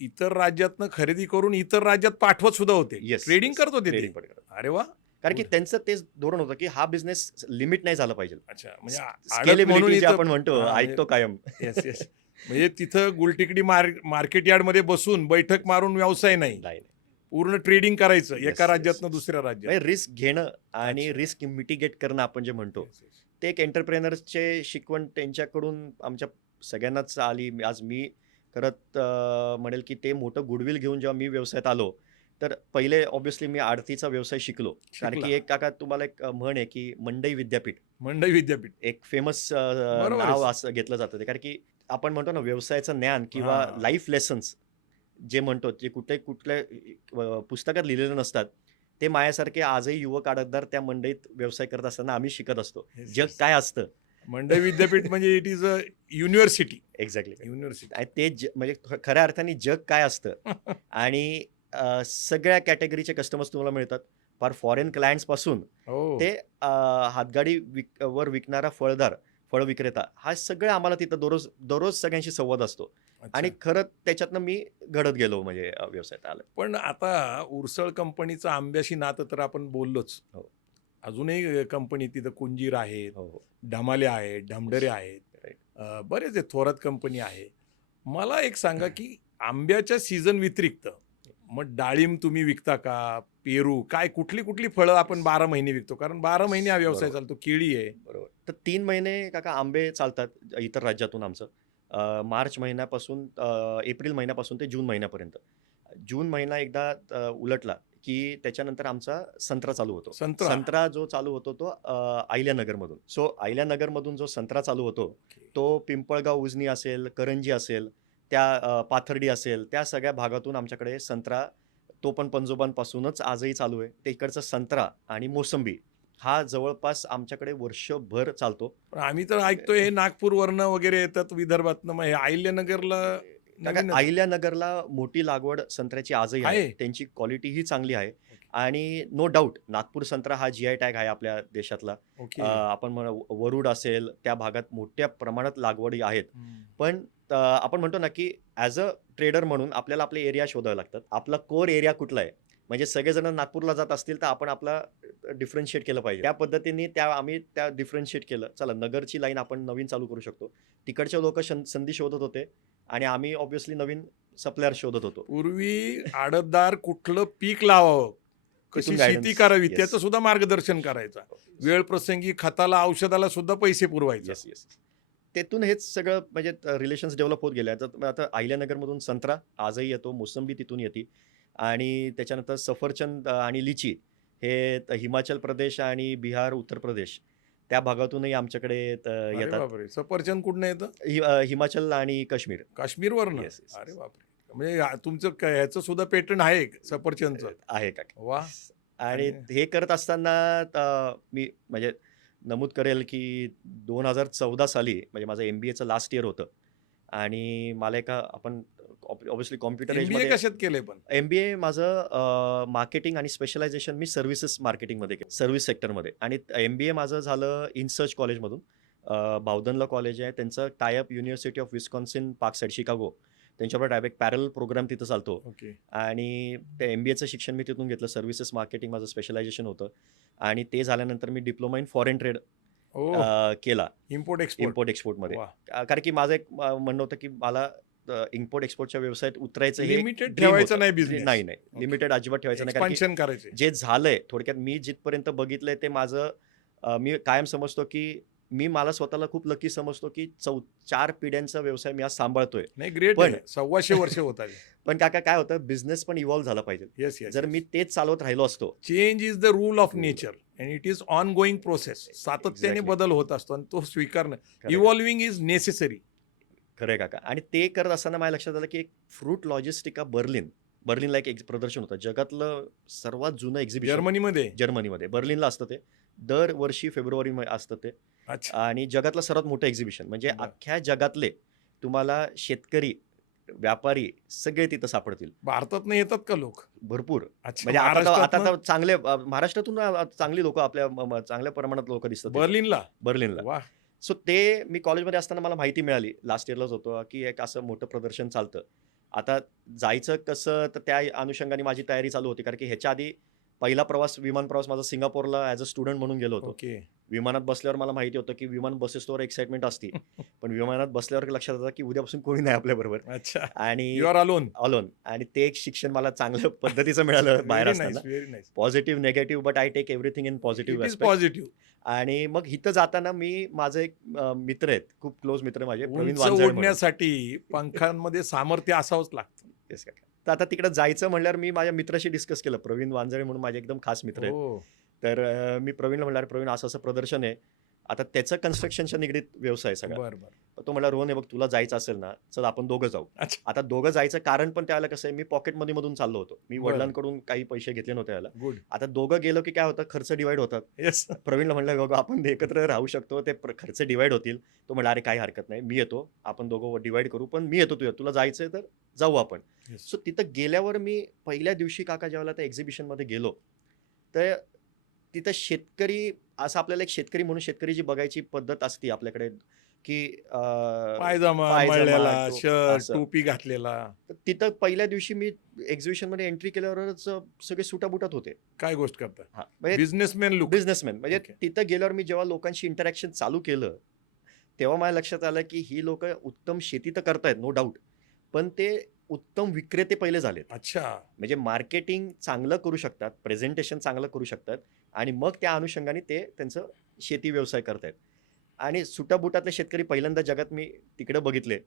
इतर राज्यातनं खरेदी करून इतर राज्यात पाठवत सुद्धा होते. Yes, trading yes. करत होते ते. ट्रेडिंग पण करत. अरे वा. कारण की गुड. त्यांचं तेच धोरण होतं, की हा बिझनेस लिमिट नाही झाला पाहिजे. अच्छा, म्हणजे आडत म्हणून स्केलेबिलिटी जे इथं. आपण म्हणतो हा, म्हणजे ऐकतो कायम. Yes yes. म्हणजे तिथं गुलटेकडी मार्केट यार्डमध्ये बसून बैठक मारून व्यवसाय नाही, नाही. पूर्ण ट्रेडिंग करायचं येस, एका येस, राज्यातनं येस. दुसऱ्या राज्यात. म्हणजे रिस्क घेणं आणि अच्छा. रिस्क मिटिगेट करणं आपण जे म्हणतो, येस, येस. ते एक एंटरप्रेनर्सचे शिकवण त्यांच्याकडून आमच्या सगळ्यांनाच आली. आज मी खरंच म्हणेल की ते मोठं गुडविल घेऊन जेव्हा मी व्यवसायात आलो, तर पहिले ऑब्व्हियसली मी आडतीचा व्यवसाय शिकलो. कारण शिकला. की एक काका तुम्हाला एक म्हण आहे की मंडई विद्यापीठ मंडई विद्यापीठ. एक फेमस बरोबर नाव आहे. असं घेतलं जातं ते. कारण की आपण म्हणतो ना व्यवसायाचं ज्ञान किंवा हां. लाईफ लेसन्स जे म्हणतो, जे कुठल्या पुस्तकात लिहिलेले नसतात, ते माझ्यासारखे आजही युवक आडतदार त्या मंडईत व्यवसाय करत असताना आम्ही शिकत असतो. येस, जग येस. काय असतं? मंडई विद्यापीठ म्हणजे it is a university. Exactly. University. आणि ते म्हणजे खऱ्या अर्थाने जग काय असतं आणि सगळ्या कॅटेगरीचे कस्टमर्स तुम्हाला मिळतात. फार फॉरेन क्लायंट्सपासून हो. ते हातगाडी वर विकणारा फळ विक्रेता, हा सगळं आम्हाला तिथं दररोज दररोज सगळ्यांशी संवाद असतो. आणि अच्छा. खरं त्याच्यातनं मी घडत गेलो म्हणजे व्यवसायात आलं. पण आता उरसळ कंपनीचं आंब्याशी नातं तर आपण बोललोच. हो. अजूनही कंपनी तिथं कुंजीर आहेत, हो, हो. ढमाले आहेत, ढमढरे आहेत. राईट. बरेच आहेत, थोरात कंपनी आहे. मला एक सांगा, की आंब्याच्या सीझन व्यतिरिक्त मग डाळिंब तुम्ही विकता का? पेरू काय कुठली फळं आपण 12 महिने विकतो? कारण 12 महिने हा व्यवसाय बरोबर. चालतो. केळी आहे. बरोबर. तर 3 महिने काका आंबे चालतात इतर राज्यातून आमचं. मार्च महिन्यापासून एप्रिल महिन्यापासून ते जून महिन्यापर्यंत. जून महिना एकदा उलटला, की त्याच्यानंतर आमचा संत्रा चालू होतो. संत्रा. संत्रा जो चालू होतो तो अहिल्यानगरमधून. सो अहिल्यानगरमधून जो संत्रा चालू होतो, तो पिंपळगाव उजनी असेल, करंजी असेल, त्या पाथर्डी असेल, त्या सगळ्या भागातून आमच्याकडे संत्रा तो पण पंजोबांपासूनच आजही चालू आहे. ते इकडचा संत्रा आणि मोसंबी हा जवळपास आमच्याकडे वर्षभर चालतो. पण आम्ही तर ऐकतोय हे नागपूरवरनं वगैरे येतात विदर्भातनं. मग हे अहिल्यानगरला काका नवीनच अहिल्यानगरला मोठी लागवड संत्र्याची आजही आहे. आहे. त्यांची क्वालिटीही चांगली आहे आणि नो डाऊट नागपूर संत्रा हा जी-आय टॅग आहे आपल्या देशातला. ओके. आपण वरुड असेल, त्या भागात मोठ्या प्रमाणात लागवडी आहेत. हं. पण आपण म्हणतो ना, की ॲज अ ट्रेडर म्हणून आपल्याला आपले एरिया शोधावे लागतात. आपला कोर एरिया कुठला आहे? म्हणजे सगळेजण नागपूरला जात असतील, तर आपण आपला डिफरन्शिएट केलं पाहिजे. त्या पद्धतीने आम्ही डिफरन्शिएट केलं. चला नगरची लाईन आपण नवीन चालू करू शकतो. तिकडचे लोकं संधी शोधत होते आणि आम्ही ऑब्व्हियसली नवीन सप्लायर शोधत होतो. पूर्वी आडतदार कुठलं पीक लावावं, कशी तिथून शेती गाईडन्स करावी येस. त्याचं सुद्धा मार्गदर्शन करायचा. वेळ प्रसंगी खताला, औषधाला सुद्धा पैसे पुरवायचा. Yes, yes. तेथून हेच सगळं म्हणजे रिलेशन्स डेव्हलप होत गेले. आता अहिल्यानगरमधून संत्रा आजही येतो, मोसंबी तिथून येते आणि त्याच्यानंतर सफरचंद आणि लिची हे हिमाचल प्रदेश आणि बिहार, उत्तर प्रदेश त्या भागातूनही आमच्याकडे अरे येतात. बापरे! सफरचंद कुठनं येतं? हिमाचल आणि काश्मीर. काश्मीरवरनं? येस, येस, अरे येस. बापरे! म्हणजे तुमचं ह्याचं सुद्धा पेटंट आहे सफरचंदचं? आहे काका. वाह! आणि आणि हे करत असताना मी म्हणजे नमूद करेल, की 2014 साली म्हणजे माझं MBAचं लास्ट इयर होतं आणि मला एका आपण ऑब्व्हियसली कॉम्प्युटर MBA एजमध्ये कशात केलंय पण? MBA माझं मार्केटिंग आणि स्पेशलायझेशन मी सर्व्हिसेस मार्केटिंगमध्ये केलं, सर्व्हिस सेक्टरमध्ये आणि MBA माझं झालं इनसर्च कॉलेजमधून. बावधनला कॉलेज आहे. त्यांचं tie up university of Wisconsin park side Chicago. त्यांच्याबरोबर डायरेक्ट पॅरल प्रोग्राम तिथं चालतो ओके. आणि ते MBAचं शिक्षण मी तिथून घेतलं. सर्व्हिसेस मार्केटिंग माझं स्पेशलायझेशन होतं आणि ते झाल्यानंतर मी डिप्लोमा इन फॉरेन ट्रेड ओह! केला. Import export. इम्पोर्ट एक्सपोर्टमध्ये. वाह! कारण की माझं एक म्हणणं होतं, की मला इम्पोर्ट एक्सपोर्टच्या व्यवसायात उतरायचं हे लिमिटेड ड्रीम ठेवायचं होतं. नाही बिझनेस. नाही, नाही. ओके. लिमिटेड अजिबात ठेवायचं नाही. कारण की एक्सपान्शन करायचे. जे झालंय थोडक्यात मी जिथपर्यंत बघितलंय ते माझं मी कायम समजतो, की मला स्वतःला खूप लकी समजतो, की 4 पिढ्यांचा व्यवसाय मी आज सांभाळतोय. नाही ग्रेट पण आहे. 125 वर्ष होत आली. पण काका काय होतं बिझनेस पण इव्हॉल्व झाला पाहिजे. Yes, yes. जर मी तेच चालवत राहिलो असतो change is the rule of Rule. Nature and it is on going process. सातत्याने Exactly. बदल होत असतो आणि तो स्वीकारणं. खरंय. Evolving is necessary. खरंय काका. आणि ते करत असताना माझ्या लक्षात आलं, की एक फ्रूट लॉजिस्टिका बर्लिनला एक प्रदर्शन होतं. जगातलं सर्वात जुनं एक्झिबिशन जर्मनीमध्ये. जर्मनीमध्ये. बर्लिनला असतं ते. दरवर्षी फेब्रुवारीमध्ये असतं ते. अच्छा. आणि जगातलं सर्वात मोठं एक्झिबिशन म्हणजे बरं. अख्ख्या जगातले तुम्हाला शेतकरी व्यापारी सगळे तिथं सापडतील. भारतात नाही येतात का लोक? भरपूर. अच्छा, म्हणजे आता महाराष्ट्रातनं तर चांगले महाराष्ट्रातून चांगली लोकं आपल्या चांगल्या प्रमाणात लोकं दिसतात तिथे बर्लिनला? बर्लिनला. वा. सो ते मी कॉलेजमध्ये असताना मला माहिती मिळाली. लास्ट इयरलाच होतो, की एक असं मोठं प्रदर्शन चालतं. आता जायचं कसं, तर त्या अनुषंगाने माझी तयारी चालू होती. कारण की ह्याच्या आधी पहिला विमान प्रवास माझा सिंगापूरला ॲज अ स्टुडंट म्हणून गेलो होतो. ओके. विमानात बसल्यावर मला माहिती होतं, की विमान बसेस्तोवर एक्साइटमेंट असते. पण विमानात बसल्यावर लक्षात येतं, की उद्यापासून कोणी नाही आपल्याबरोबर अच्छा. आणि यू आर अलोन. अलोन आणि ते एक शिक्षण मला चांगल्या पद्धतीचं मिळालं बाहेर व्हेरी असताना. Nice, very nice. Positive, negative but I take everything in positive it is aspect. Positive. आणि मग इथं जाताना मी माझे एक मित्र आहेत, खूप क्लोज मित्र माझे प्रवीण उंच वानझाडे म्हणून. ओढण्यासाठी पंखांमध्ये सामर्थ्य असावंच लागतं. येस काका. तर आता तिकडे जायचं म्हणल्यावर मी माझ्या मित्राशी डिस्कस केलं. प्रवीण वानझाडे म्हणून माझे एकदम खास मित्र आहेत. हो. तर मी प्रवीणला म्हणलं, "अरे प्रवीण असं-असं प्रदर्शन आहे." आता त्याचं कन्स्ट्रक्शनच्या निगडीत व्यवसाय आहे सगळा. बरं, बरं. तर तो म्हणला, "रोहन हे बघ तुला जायचं असेल ना, चल आपण दोघं जाऊ." अच्छा. आता दोघं जायचं कारण पण त्यावेळेला कसं आहे, मी पॉकेट मनीमधून चाललो होतो. मी बरं. वडिलांकडून काही पैसे घेतले नव्हते याला. गुड. आता दोघं गेलो की काय होतं, खर्च डिव्हाईड होतात. येस. प्रवीणला म्हणलं, "बघा आपण एकत्र राहू शकतो. ते खर्च डिव्हाईड होतील." तो म्हणला, "अरे काही हरकत नाही. मी येतो. आपण दोघं डिव्हाईड करू. पण मी येतो तुला जायचंय तर जाऊ आपण." येस. सो तिथं गेल्यावर मी पहिल्या दिवशी काका ज्यावेळेला त्या एक्झिबिशनमध्ये गेलो, तर तिथं शेतकरी असं आपल्याला एक शेतकरी म्हणून शेतकरी जी बघायची पद्धत असते आपल्याकडे, की पायजामा पायजमा, मळलेला, शर्ट, असं. टोपी घातलेला. तर तिथं पहिल्या दिवशी मी एक्झिबिशनमध्ये एंट्री केल्यावरच सगळे सुटाबुटात होते. काय गोष्ट करता? हां, म्हणजे बिझनेसमॅन लुक. बिझनेसमॅन म्हणजे ओके. तिथं गेल्यावर मी जेव्हा लोकांशी इंटरॅक्शन चालू केलं, तेव्हा माझ्या लक्षात आलं, की ही लोकं उत्तम शेती तर करतायत नो डाऊट. पण ते उत्तम विक्रेते पहिले झालेत. अच्छा. म्हणजे मार्केटिंग चांगलं करू शकतात, प्रेझेंटेशन चांगलं करू शकतात आणि मग त्या अनुषंगाने ते त्यांचं शेती व्यवसाय करतायत. आणि सुटाबुटातले शेतकरी पहिल्यांदा जगात मी तिकडे बघितले.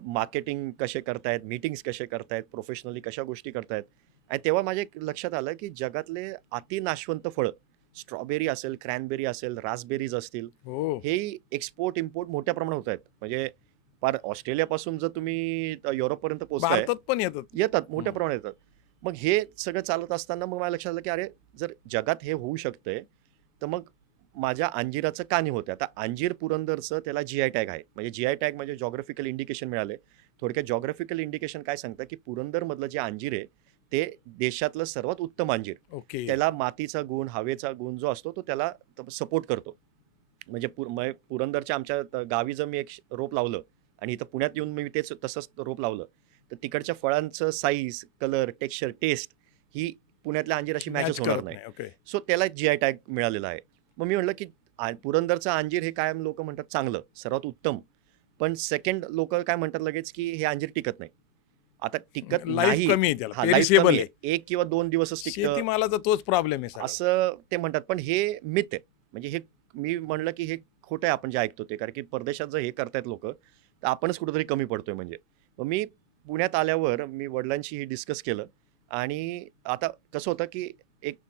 मार्केटिंग कसे करतायत, मीटिंग्स कसे करतायत, प्रोफेशनली कशा गोष्टी करतायत आणि तेव्हा माझ्या एक लक्षात आलं, की जगातले अति नाशवंत फळं, स्ट्रॉबेरी असेल, क्रॅनबेरी असेल, रास्पबेरीज असतील, हो. हेही एक्सपोर्ट, इम्पोर्ट मोठ्या प्रमाणात होत आहेत. म्हणजे फार ऑस्ट्रेलियापासून जर तुम्ही युरोपपर्यंत पोहोचताय, भारतात पण येतात. येतात मोठ्या हं. प्रमाणात येतात. मग हे सगळं चालत असताना मग मला लक्षात आलं, की अरे जर जगात हे होऊ शकतंय, तर मग माझ्या अंजिराचं का नाही होतंय? आता अंजीर पुरंदरचं त्याला जी-आय टॅग आहे. म्हणजे जी-आय टॅग म्हणजे जिओग्राफिकल इंडिकेशन मिळाले. थोडक्यात जिओग्राफिकल इंडिकेशन काय सांगतं, की पुरंदरमधलं जे अंजीर आहे, ते देशातलं सर्वात उत्तम अंजीर. ओके. त्याला मातीचा गुण, हवेचा गुण जो असतो तो त्याला सपोर्ट करतो. म्हणजे पुरंदरच्या आमच्या गावी जर मी एक रोप लावलं आणि इथं पुण्यात येऊन मी तेच तसंच रोप लावलं, तर तिकडच्या फळांचं साईज, कलर, टेक्स्चर, टेस्ट ही पुण्यातल्या अंजीराशी मॅचच मॅच होणार करत नाही. नाही. ओके. सो त्याला जी-आय टॅग मिळालेला आहे. मग मी म्हटलं, की पुरंदरचं अंजीर हे कायम लोकं म्हणतात चांगलं, सर्वात उत्तम. पण सेकंड लोकं काय म्हणतात लगेच, की हे अंजीर टिकत नाही. आता टिकत लाईफ नाही. कमी आहे त्याला. हां, लाईफ पेरिसेबल कमी आहे. आहे. 1 किंवा 2 दिवसच टिकतं, शेतीमालाचा तोच प्रॉब्लेम आहे सगळा. असं ते म्हणतात. पण हे मिथ आहे. म्हणजे हे मी म्हणलं, की हे खोटं आहे आपण जे ऐकतो ते. कारण की परदेशात जर हे करतायत लोकं, तर आपणच कुठेतरी कमी पडतोय म्हणजे. मग मी पुण्यात आल्यावर मी वडिलांशी हे डिस्कस केलं आणि आता कसं होतं, की एक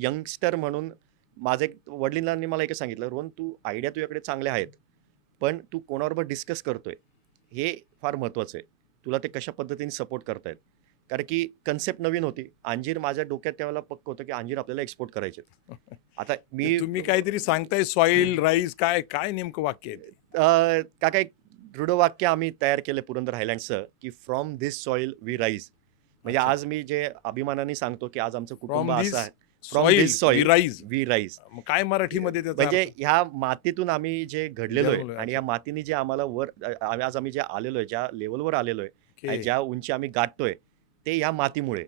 यंगस्टर म्हणून माझं एक वडिलांनी मला एकच सांगितलं, "रोहन तू आयडिया तुझ्याकडे चांगल्या आहेत, पण तू कोणाबरोबर डिस्कस करतोय, हे फार महत्त्वाचं आहे. तुला ते कशा पद्धतीने सपोर्ट करतायत." कारण की कन्सेप्ट नवीन होती. अंजीर माझ्या डोक्यात त्यावेळेला पक्कं होतं, की अंजीर आपल्याला एक्सपोर्ट करायचे आहेत. आता ते मी तुम्ही काहीतरी सांगताय सॉइल राईज काय काय नेमकं वाक्य आहे ते? काका एक दृढ वाक्य आम्ही तयार केलं पुरंदर हायलँड्सचं, की from this soil we rise. म्हणजे अच्छा. आज मी जे अभिमानाने सांगतो, की आज आमचं कुटुंब फ्रॉम असं धिस आहे. From soil this soil we rise. We rise. मग काय मराठीमध्ये त्याचा म्हणजे अर्थ? ह्या मातीतून आम्ही जे घडलेलो आहे जन्मलोय. आणि अच्छा. या मातीने जे आम्हाला आज आम्ही जे आलेलो आहे, ज्या लेव्हलवर आलेलो आहे आणि ओके. ज्या उंची आम्ही गाठतोय, ते या मातीमुळे.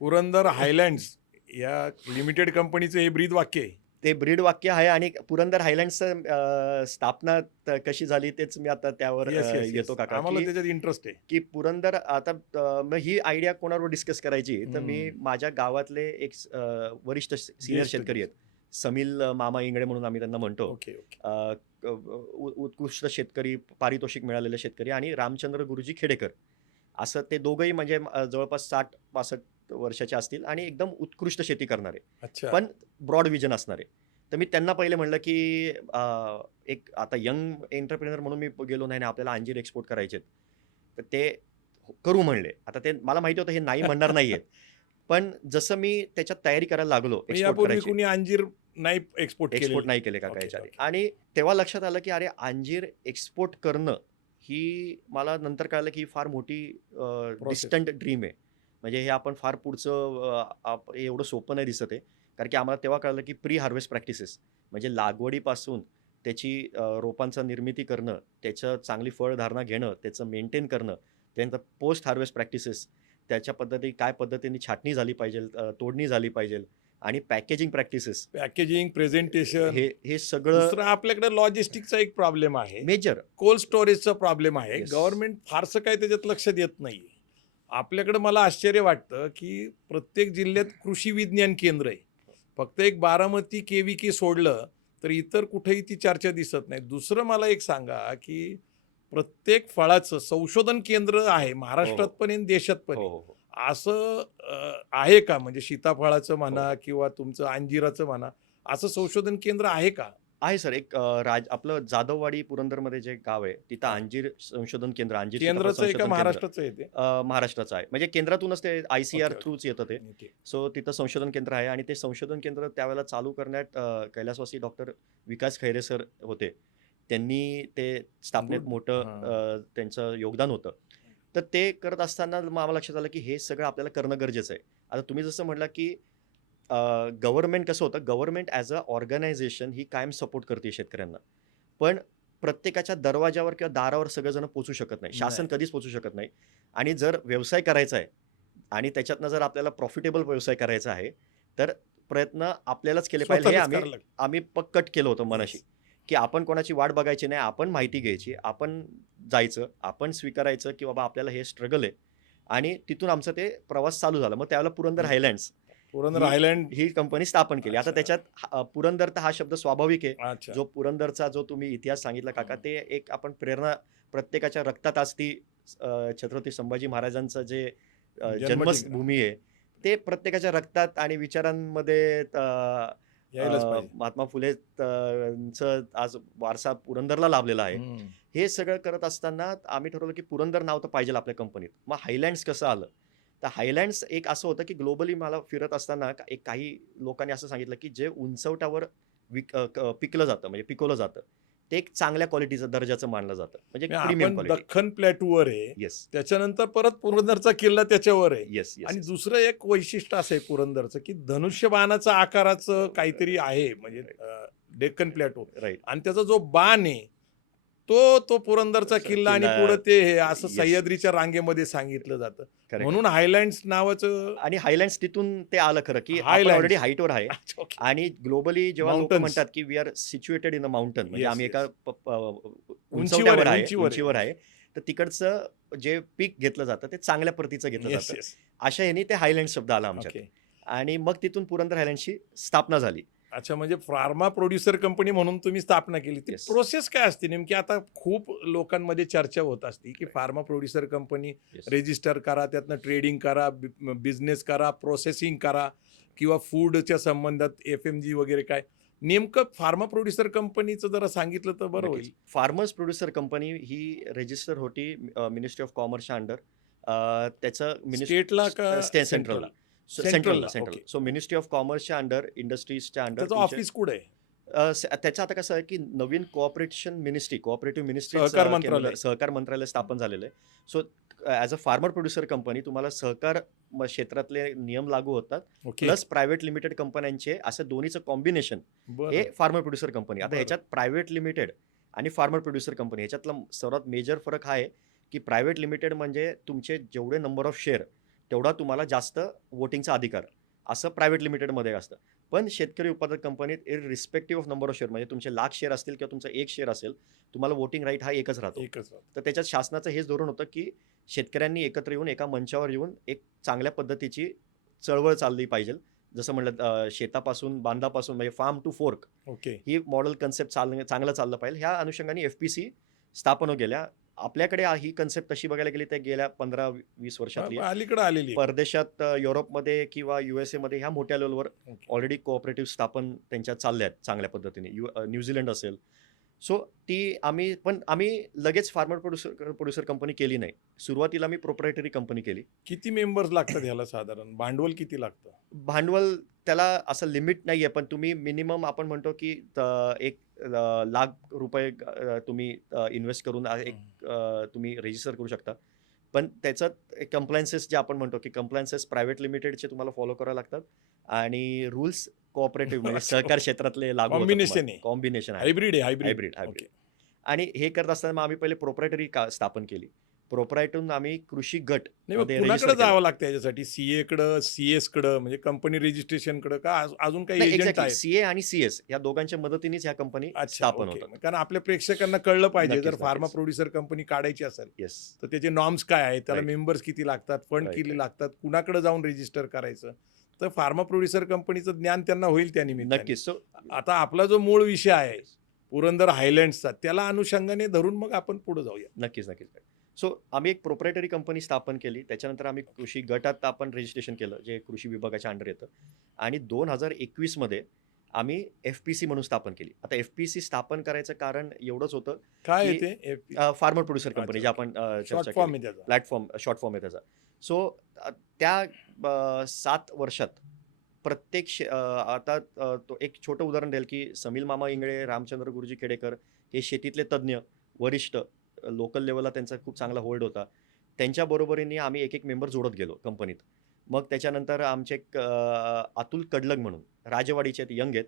पुरंदर हायलँड्स या लिमिटेड कंपनीचं हे ब्रीद वाक्य आहे. ते ब्रीड वाक्य आहे आणि पुरंदर हायलँड्सचं स्थापना कशी झाली तेच मी आता त्यावर येस, येस, येस. येतो काका, आम्हाला की त्याच्यात इंटरेस्ट आहे. की पुरंदर आता मग ही आयडिया कोणाबरोबर डिस्कस करायची, तर मी हम्म. माझ्या गावातले एक वरिष्ठ सिनियर ज्येष्ठ शेतकरी आहेत. समील मामा इंगळे म्हणून आम्ही त्यांना म्हणतो. Okay, okay. अ, उत्कृष्ट शेतकरी, पारितोषिक मिळालेले शेतकरी आणि रामचंद्र गुरुजी खेडेकर. असं ते दोघंही म्हणजे जवळपास 60-65 वर्षाचे असतील आणि एकदम उत्कृष्ट शेती करणारे. अच्छा. पण ब्रॉड विजन असणारे. तर मी त्यांना पहिले म्हणलं, की एक आता यंग एंटरप्रेन्युअर म्हणून मी गेलो नाही, आपल्याला अंजीर एक्सपोर्ट करायचे आहेत. तर ते करू म्हणले. आता ते मला माहिती होतं हे नाही म्हणणार नाहीयेत. पण जसं मी त्याच्यात तयारी करायला लागलो मग एक्सपोर्ट यापूर्वी करायची. कुणी अंजीर नाही एक्सपोर्ट एक्सपोर्ट केलेली? नाही केले काका ओके, याच्या आधी. ओके. आणि तेव्हा लक्षात आलं, की अरे अंजीर एक्सपोर्ट करणं ही मला नंतर कळालं की ही फार मोठी प्रोसेस. डिस्टंट ड्रीम आहे. म्हणजे हे आपण फार पुढचं एवढं सोपं नाही दिसत आहे. कारण की आम्हाला तेव्हा कळलं की प्री हार्वेस्ट प्रॅक्टिसेस म्हणजे लागवडीपासून त्याची रोपांचं निर्मिती करणं, त्याचं चांगली फळधारणा घेणं, त्याचं मेंटेन करणं, त्यानंतर पोस्ट हार्वेस्ट प्रॅक्टिसेस, त्याच्या काय पद्धतीने छाटणी झाली पाहिजे, तोडणी झाली पाहिजे आणि पॅकेजिंग प्रॅक्टिसेस पॅकेजिंग, प्रेझेंटेशन. हे सगळं दुसरं आपल्याकडे लॉजिस्टिकचा एक प्रॉब्लेम आहे. मेजर. कोल्ड स्टोरेजचा प्रॉब्लेम आहे. Yes. गव्हर्नमेंट फारसं काही त्याच्यात लक्ष देत नाही. आपल्याकडे मला आश्चर्य वाटतं की प्रत्येक जिल्ह्यात कृषी विज्ञान केंद्र आहे. फक्त एक बारामती KVK सोडलं तर इतर कुठेही ती चर्चा दिसत नाही. दुसरं मला एक सांगा की प्रत्येक फळाचं संशोधन केंद्र आहे महाराष्ट्रात हो. पण आहे आणि देशात पण हो, आहे. हो, हो. असं आहे का? म्हणजे सीताफळाचं म्हणा हो. किंवा तुमचं अंजिराचं म्हणा, असं संशोधन केंद्र आहे का? आहे सर एक आपलं जाधववाडी पुरंदरमध्ये जे गाव आहे तिथं हां. अंजीर संशोधन केंद्र, अंजीर सीताफळ केंद्राचं आहे का संशोधन केंद्र महाराष्ट्राचं आहे ते? महाराष्ट्राचं आहे. म्हणजे केंद्रातूनच ते ICR ओके, थ्रूच येतं ते. ओके. सो तिथं संशोधन केंद्र आहे आणि ते संशोधन केंद्र त्यावेळेला चालू करण्यात कैलासवासी डॉक्टर विकास खैरे सर होते. त्यांनी ते स्थापनेत Good. मोठं हां. त्यांचं योगदान होतं. तर ते करत असताना मग आम्हाला लक्षात आलं की हे सगळं आपल्याला करणं गरजेचं आहे. आता तुम्ही जसं म्हटला की गव्हर्नमेंट कसं होतं, गव्हर्नमेंट ॲज अ ऑर्गनायझेशन ही कायम सपोर्ट करते शेतकऱ्यांना. पण प्रत्येकाच्या दरवाजावर किंवा दारावर सगळेजण पोहोचू शकत नाही. शासन नाही. कधीच पोहोचू शकत नाही. आणि जर व्यवसाय करायचा आहे आणि त्याच्यातनं जर आपल्याला प्रॉफिटेबल व्यवसाय करायचा आहे, तर प्रयत्न आपल्यालाच केले पाहिजे. हे स्वतःलाच आम्ही करायला लागतं. आम्ही पक्कट केलं होतं मनाशी, Yes. की आपण कोणाची वाट बघायची नाही. आपण माहिती घ्यायची, आपण जायचं, आपण स्वीकारायचं, की बाबा आपल्याला हे स्ट्रगल आहे. आणि तिथून आमचा ते प्रवास चालू झाला. मग त्यावेळेला पुरंदर हायलँड्स पुरंदर ही आयलँड. ही कंपनी स्थापन केली. आता अच्छा. त्याच्यात पुरंदर तर हा शब्द स्वाभाविक आहे. अच्छा. जो पुरंदरचा जो तुम्ही इतिहास सांगितला काका, हं. ते एक आपण प्रेरणा प्रत्येकाच्या रक्तात असती. छत्रपती संभाजी महाराजांचं जे जन्मठिकाण जन्मभूमी आहे, ते प्रत्येकाच्या रक्तात आणि विचारांमध्ये यायलाच पाहिजे. महात्मा फुले चं आज वारसा पुरंदरला लाभलेला आहे. हं. हे सगळं करत असताना आम्ही ठरवलं की पुरंदर नाव तर पाहिजे आपल्या कंपनीत. मग हायलँड्स कसं आलं? तर हायलँड्स एक असं होतं की ग्लोबली मला फिरत असताना काही लोकांनी असं सांगितलं की जे उंचवट्यावर पिकलं जातं म्हणजे पिकवलं जातं, ते एक चांगल्या क्वालिटीचं दर्जाचं मानलं जातं. म्हणजे म्हणजे प्रीमियम आपण क्वालिटी. दख्खन प्लॅटूवर आहे. येस, त्याच्यानंतर परत पुरंदरचा किल्ला त्याच्यावर आहे. Yes, yes. आणि दुसरं एक वैशिष्ट्य असं आहे पुरंदरचं की धनुष्यबाणाचा आकाराचं काहीतरी आहे म्हणजे डेक्कन प्लॅटो. राईट. आणि त्याचा जो बाण आहे तो पुरंदरचा किल्ला आणि पुढे ते हे असं Yes. सह्याद्रीच्या रांगेमध्ये सांगितलं जातं. Correct. म्हणून हायलँड्स नावाचं. आणि हायलँड्स तिथून ते आलं खरं की आपण Highlands. ऑलरेडी हाईटवर आहे. अच्छा, okay. आणि ग्लोबली जेव्हा लोक Mountains. म्हणतात की we are situated in a mountain म्हणजे Yes, आम्ही yes. एका उंचीवर उंचवट्यावर आहे, आहे, उंचीवर आहे, तर तिकडचं जे पीक घेतलं जातं ते चांगल्या प्रतीचं घेतलं Yes, जातं. yes. अशा ह्यानी ते हायलँड शब्द आला आमच्यात. Okay. आणि मग तिथून पुरंदर हायलँडची स्थापना झाली. अच्छा, म्हणजे फार्मा प्रोड्युसर कंपनी म्हणून तुम्ही स्थापना केली. ती Yes. प्रोसेस काय असते नेमकी? आता खूप लोकांमध्ये चर्चा होत असते की farmer producer company Yes. Register करा, त्यातनं ट्रेडिंग करा, बिझनेस करा, प्रोसेसिंग करा किंवा फूडच्या संबंधात FMG वगैरे काय. नेमकं फार्मा प्रोड्युसर कंपनीचं जरा सांगितलं तर बरं नक्कीच. होईल. फार्मर्स प्रोड्युसर कंपनी ही रजिस्टर होती मिनिस्ट्री ऑफ कॉमर्सच्या अंडर. त्याचं स्टेटला का सेंट्रलला. सेंट्रलला? सेंट्रलला. Okay. सो मिनिस्ट्री ऑफ कॉमर्सच्या अंडर, इंडस्ट्रीजच्या अंडर त्याचं ऑफिस कुठे आहे? त्याचं आता कसं आहे की नवीन कोऑपरेटिव्ह मिनिस्ट्री सहकार मंत्रालय. सहकार मंत्रालय स्थापन झालेलं आहे. So as a farmer producer company तुम्हाला सहकार क्षेत्रातले नियम लागू होतात, ओके. प्लस प्रायव्हेट लिमिटेड कंपन्यांचे असं दोन्हीचं कॉम्बिनेशन हे बरं. Farmer producer company. आता बरं. ह्याच्यात प्रायव्हेट लिमिटेड आणि फार्मर प्रोड्युसर कंपनी ह्याच्यातला सर्वात मेजर फरक हा आहे की प्रायव्हेट लिमिटेड म्हणजे तुमचे जेवढे नंबर ऑफ शेअर तेवढा तुम्हाला जास्त वोटिंगचा अधिकार असं प्रायव्हेट लिमिटेडमध्ये असतं. पण शेतकरी उत्पादक कंपनीत इररिस्पेक्टिव्ह ऑफ नंबर ऑफ शेअर म्हणजे तुमचे लाख शेअर असतील किंवा तुमचा एक शेअर असेल, तुम्हाला वोटिंग राईट हा एकच राहतो. एकच. तर त्याच्यात शासनाचं हेच धोरण होतं की शेतकऱ्यांनी एकत्र येऊन एका मंचावर येऊन एक चांगल्या पद्धतीची चळवळ चालली पाहिजे. जसं म्हणलं शेतापासून बांधापासून म्हणजे फार्म टू फोर्क ओके. ही मॉडेल कन्सेप्ट चांगलं चाललं पाहिजे. ह्या अनुषंगाने FPC स्थापन गेल्या. आपल्याकडे ही कन्सेप्ट तशी बघायला गेली तर गेल्या 15-20 वर्षातली आहे. अलीकडे आलेली आहे. परदेशात युरोपमध्ये किंवा USA मध्ये ह्या मोठ्या लेवलवर ओके. ऑलरेडी कोऑपरेटिव्ह स्थापन त्यांच्या चालल्या आहेत चांगल्या पद्धतीने. न्यूझीलंड असेल. सो आम्ही लगेच फार्मर प्रोड्युसर कंपनी केली नाही. सुरुवातीला मी प्रोप्रायटरी कंपनी केली. किती मेंबर्स लागतात ह्याला साधारण? भांडवल किती लागतं? भांडवल त्याला असं लिमिट नाही आहे, पण तुम्ही मिनिमम आपण म्हणतो की एक लाख रुपये तुम्ही इन्व्हेस्ट करून तुम्ही रजिस्टर करू शकता. पण त्याच्यात कंप्लायन्सेस जे आपण म्हणतो की कंप्लायन्सेस प्रायव्हेट लिमिटेडचे तुम्हाला फॉलो करावे लागतात आणि रूल्स कोऑपरेटिव्ह म्हणजे अच्छा. सहकार क्षेत्रातले लागू होतात तुम्हाला. कॉम्बिनेशन आहे. कॉम्बिनेशन आहे. हायब्रिड आहे, हायब्रिड. Hybrid, hybrid. ओके. आणि हे करत असताना मग आम्ही पहिले प्रोप्रायटरी स्थापन केली. प्रोप्रायटरून आम्ही कृषी गट नाही मग मध्ये कुणाकडे रजिस्टर केलं. जावं लागतं याच्यासाठी? सीएकडं, सीएसकडं म्हणजे कंपनी रजिस्ट्रेशनकडं का अजून काही नाही एजंट एक्झॅक्टली आहेत? सीए आणि सीएस या दोघांच्या मदतीनेच ह्या कंपनी अच्छा, स्थापन ओके. होतात. कारण आपल्या प्रेक्षकांना कळलं पाहिजे, नक्कीच, जर फार्मा नक्कीच. प्रोड्युसर कंपनी काढायची असेल, येस. तर त्याचे नॉर्म्स काय आहेत? त्याला राइट. मेंबर्स किती लागतात? फंड राइट, किती राइट. लागतात? कुणाकडे जाऊन रजिस्टर करायचं? तर फार्मा प्रोड्युसर कंपनीचं ज्ञान त्यांना होईल त्या निमित्ताने. नक्कीच. सो आता आपला जो मूळ विषय आहे, पुरंदर हायलँड्सचा, त्याला अनुषंगाने धरून मग आपण पुढे जाऊया. नक्कीच, नक्कीच. सो आम्ही एक प्रोप्रायटरी कंपनी स्थापन केली. त्याच्यानंतर आम्ही कृषी गटात आपण रजिस्ट्रेशन केलं, जे कृषी विभागाच्या अंडर येतं. आणि 2021 मध्ये आम्ही एफ-पी-सी म्हणून स्थापन केली. आता एफ-पी-सी स्थापन करायचं कारण एवढंच होतं, काय आहे की ते? फार्मर प्रोड्युसर कंपनी अच्छा, जे आपण शॉर्ट चर्चा फॉर्म केली. आहे त्याचा. प्लॅटफॉर्म शॉर्ट फॉर्म आहे त्याचा. सो त्या 7 वर्षात प्रत्येक आता तो एक छोटं उदाहरण द्याल, की समील मामा इंगळे, रामचंद्र गुरुजी खेडेकर हे शेतीतले तज्ञ, वरिष्ठ, लोकल लेव्हलला त्यांचा खूप चांगला होल्ड होता. त्यांच्या बरोबरीने आम्ही एक मेंबर जोडत गेलो कंपनीत. मग त्याच्यानंतर आमचे एक अतुल कडलग म्हणून राजवाडीचे आहेत, यंग आहेत.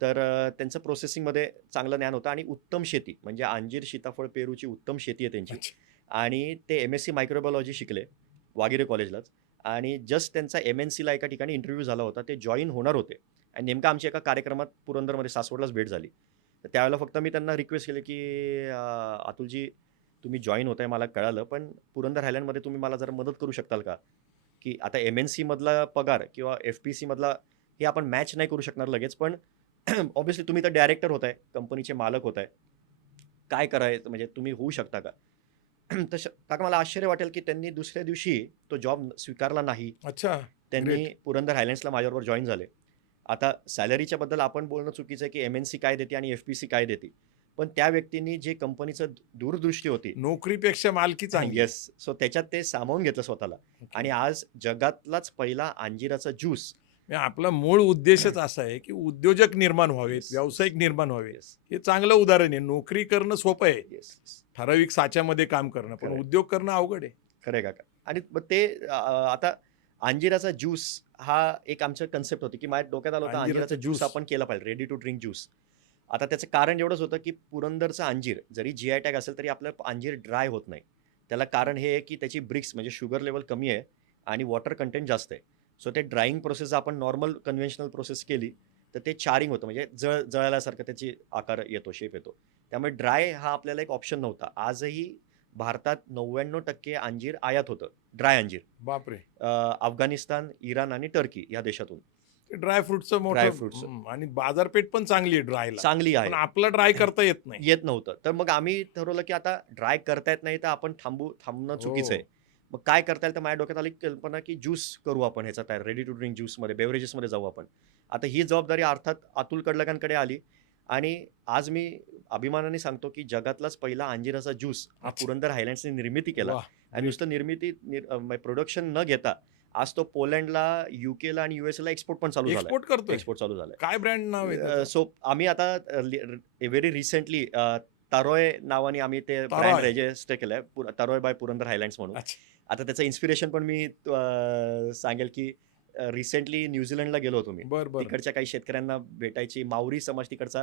तर त्यांचं प्रोसेसिंगमध्ये चांगलं ज्ञान होतं आणि उत्तम शेती म्हणजे अंजीर, सीताफळ, पेरूची उत्तम शेती आहे त्यांची. अच्छा. आणि ते एम-एस-सी मायक्रोबायोलॉजी शिकले वागिरे कॉलेजलाच. आणि जस्ट त्यांचा एम-एन-सीला एका ठिकाणी इंटरव्ह्यू झाला होता. ते जॉइन होणार होते आणि नेमकं आमच्या एका कार्यक्रमात पुरंदरमध्ये सासवडलाच भेट झाली. तर त्यावेळेला फक्त मी त्यांना रिक्वेस्ट केली, की अतुलजी तुम्ही जॉइन होताय मला कळालं, पण पुरंदर हायलँडमध्ये तुम्ही मला जरा मदत करू शकताल का? की आता एम-एन-सी मधला पगार किंवा एफ-पी-सी मधला हे आपण मॅच नाही करू शकणार लगेच, पण ऑब्व्हियसली तुम्ही तर डायरेक्टर होताय, कंपनीचे मालक होताय. काय करायचं म्हणजे तुम्ही होऊ शकता का? तसं काका मला आश्चर्य वाटेल, की त्यांनी दुसऱ्या दिवशी तो जॉब स्वीकारला नाही. अच्छा, त्यांनी ग्रेट. पुरंदर हायलँड्सला माझ्याबरोबर जॉइन झाले. आता सॅलरीच्या बद्दल आपण बोलणं चुकीचं आहे, की एम-एन-सी काय देते आणि एफ-पी-सी काय देते. पण त्या व्यक्तींनी जे कंपनीचं दूरदृष्टी होती. नोकरीपेक्षा मालकी चांगली. येस. सो त्याच्यात ते सामावून घेतलं स्वतःला. ओके. आणि आज जगातलाच पहिला अंजिराचा ज्यूस. म्हणजे आपला मूळ उद्देशच असा आहे, की उद्योजक निर्माण व्हावेत, येस. व्यावसायिक निर्माण व्हावे. येस. हे चांगलं उदाहरण आहे. नोकरी करणं सोपं आहे, येस. ठराविक साच्यामध्ये काम करणं, पण Correct. उद्योग करणं अवघड आहे. खरं आहे काका. आणि मग ते आता अंजिराचा ज्यूस हा एक आमचं कन्सेप्ट होती, की माझ्या डोक्यात आलं होतं अंजिराचा अंजिराचा ज्यूस ज्यूस. आपण केला पाहिजे, रेडी टू ड्रिंक ज्यूस. आता त्याचं कारण एवढंच होतं, की पुरंदरचा अंजीर जरी जी-आय टॅग असेल तरी आपलं अंजीर ड्राय होत नाही. त्याला कारण हे आहे, की त्याची ब्रिक्स म्हणजे शुगर लेव्हल कमी आहे आणि वॉटर कंटेंट जास्त आहे. सो ते ड्रायिंग प्रोसेस आपण नॉर्मल कन्व्हेन्शनल प्रोसेस केली, तर ते चारिंग होतं म्हणजे जळल्यासारखं त्याची आकार येतो, शेप येतो. त्यामुळे ड्राय हा आपल्याला एक ऑप्शन नव्हता. आजही भारतात 99% अंजीर आयात होतं, ड्राय अंजीर. बापरे! अफगाणिस्तान, इराण आणि टर्की या देशातून. ते ड्राय फ्रुटचं मोठं ड्रायफ्रुट्सचं. आणि बाजारपेठ पण चांगली आहे ड्रायला. चांगली आहे. पण आपलं ड्राय करता येत नाही. येत नव्हतं. तर मग आम्ही ठरवलं, की आता ड्राय करता येत नाही, तर आपण थांबणं चुकीचं आहे. हो. मग काय करता येईल, तर माझ्या डोक्यात आली कल्पना, की ज्यूस करू आपण ह्याचा तयार, रेडी टू ड्रिंक ज्यूसमध्ये, बेव्हरेजेसमध्ये जाऊ आपण. आता ही जबाबदारी अर्थात अतुल कडलकांकडे आली आणि आज मी अभिमानाने सांगतो, की जगातलाच पहिला अंजिराचा ज्यूस हा अच्छा. पुरंदर हायलँड्सने निर्मिती केला. वाह! आणि नुसतं प्रोडक्शन न घेता आज तो पोलंडला, यूकेला आणि यूएसला एक्सपोर्ट पण चालू झाला. एक्सपोर्ट करतोय. एक्सपोर्ट चालू झालाय. काय ब्रँड नाव आहे त्याचं? सो आम्ही आता व्हेरी रिसेंटली तरोय नावाने आम्ही ते ब्रँड तरोय. रजिस्टर केलंय. तरोय बाय पुरंदर हायलँड्स म्हणून. अच्छा. आता त्याचं इन्स्पिरेशन पण मी सांगेल, की रिसेंटली न्यूझीलंडला गेलो होतो मी. बरं. तिकडच्या काही शेतकऱ्यांना भेटायची मावरी समाज तिकडचा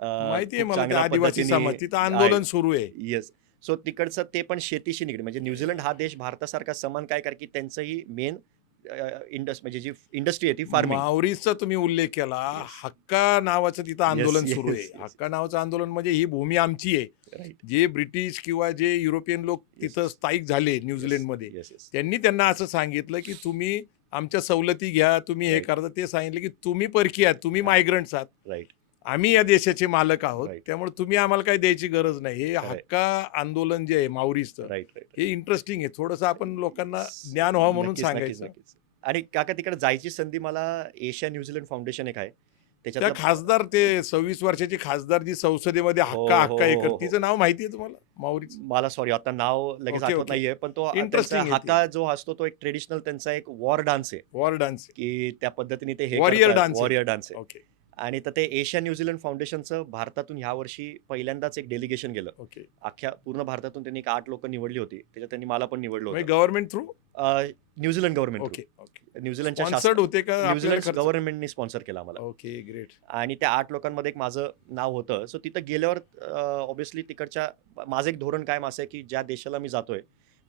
माहिती आहे खूप मला, ते चांगल्या आदिवासी पद्धतीने समाज तिथं आंदोलन सुरू आहे. येस. सो तिकडचं ते पण शेतीशी निगडीत म्हणजे न्यूझीलंड हा देश भारतासारखा समान काय कारण की त्यांचंही मेन म्हणजे जी इंडस्ट्री आहे ती फार्मिंग. मावरीचा तुम्ही उल्लेख केला. Yes. हक्का नावाचं तिथं आंदोलन yes, सुरू आहे. yes. हक्का नावाचं आंदोलन म्हणजे ही भूमी आमची आहे. राईट. जे ब्रिटिश किंवा जे युरोपियन लोक Yes. तिथं स्थायिक झाले न्यूझीलंडमध्ये, येस येस. त्यांनी त्यांना असं सांगितलं की तुम्ही आमच्या सवलती घ्या, तुम्ही हे Right. करता. ते सांगितलं की तुम्ही परकी आहात, तुम्ही मायग्रंट्स आहात, राईट. आम्ही या देशाचे मालक आहोत, Right. त्यामुळे तुम्ही आम्हाला काही द्यायची गरज नाही. हे Correct. हक्का आंदोलन जे आहे मावरीचं, राईट राईट. हे इंटरेस्टिंग आहे. थोडंसं आपण लोकांना ज्ञान व्हावं म्हणून नक्कीच, नक्कीच, सांगायचं. नक्कीच. आणि काका तिकडे जायची संधी मला एशिया न्यूझीलंड फाउंडेशन एक आहे. त्या त्याच्यातलं खासदार ते 26 वर्षाची खासदार जी संसदेमध्ये हो, हक्का हो, हक्का हे हो, कर हो. तिचं नाव माहिती आहे तुम्हाला माऊलीचं? मला सॉरी आता नाव लगेच ओके, आठवत ओके. नाहीये, पण तो त्यांचा इंटरेस्टिंग आहे ते. हाका जो असतो तो एक ट्रेडिशनल त्यांचा एक वॉर डान्स आहे, वॉर डान्स आहे. की त्या पद्धतीने ते हे वॉरियर करतात, डान्स आहे वॉरियर तो. डान्स आहे. ओके, आणि तर ते एशिया न्यूझीलंड फाउंडेशनचं भारतातून ह्या वर्षी पहिल्यांदाच एक डेलिगेशन गेलं. ओके. अख्ख्या पूर्ण भारतातून त्यांनी एक 8 लोकं निवडली होती. त्याच्यात त्यांनी मला पण निवडलं म्हणजे होतं. Government through? New Zealand government okay, okay. न्यूझीलंडच्या स्पॉन्सर्ड होते का आपल्याला न्यूझीलंड खर्च? गव्हर्नमेंटनी स्पॉन्सर केला आम्हाला. Okay, great. आणि त्या 8 लोकांमध्ये एक माझं नाव होतं. सो तिथं गेल्यावर ऑब्व्हियसली तिकडच्या माझं एक धोरण कायम असं आहे, की ज्या देशाला मी जातोय,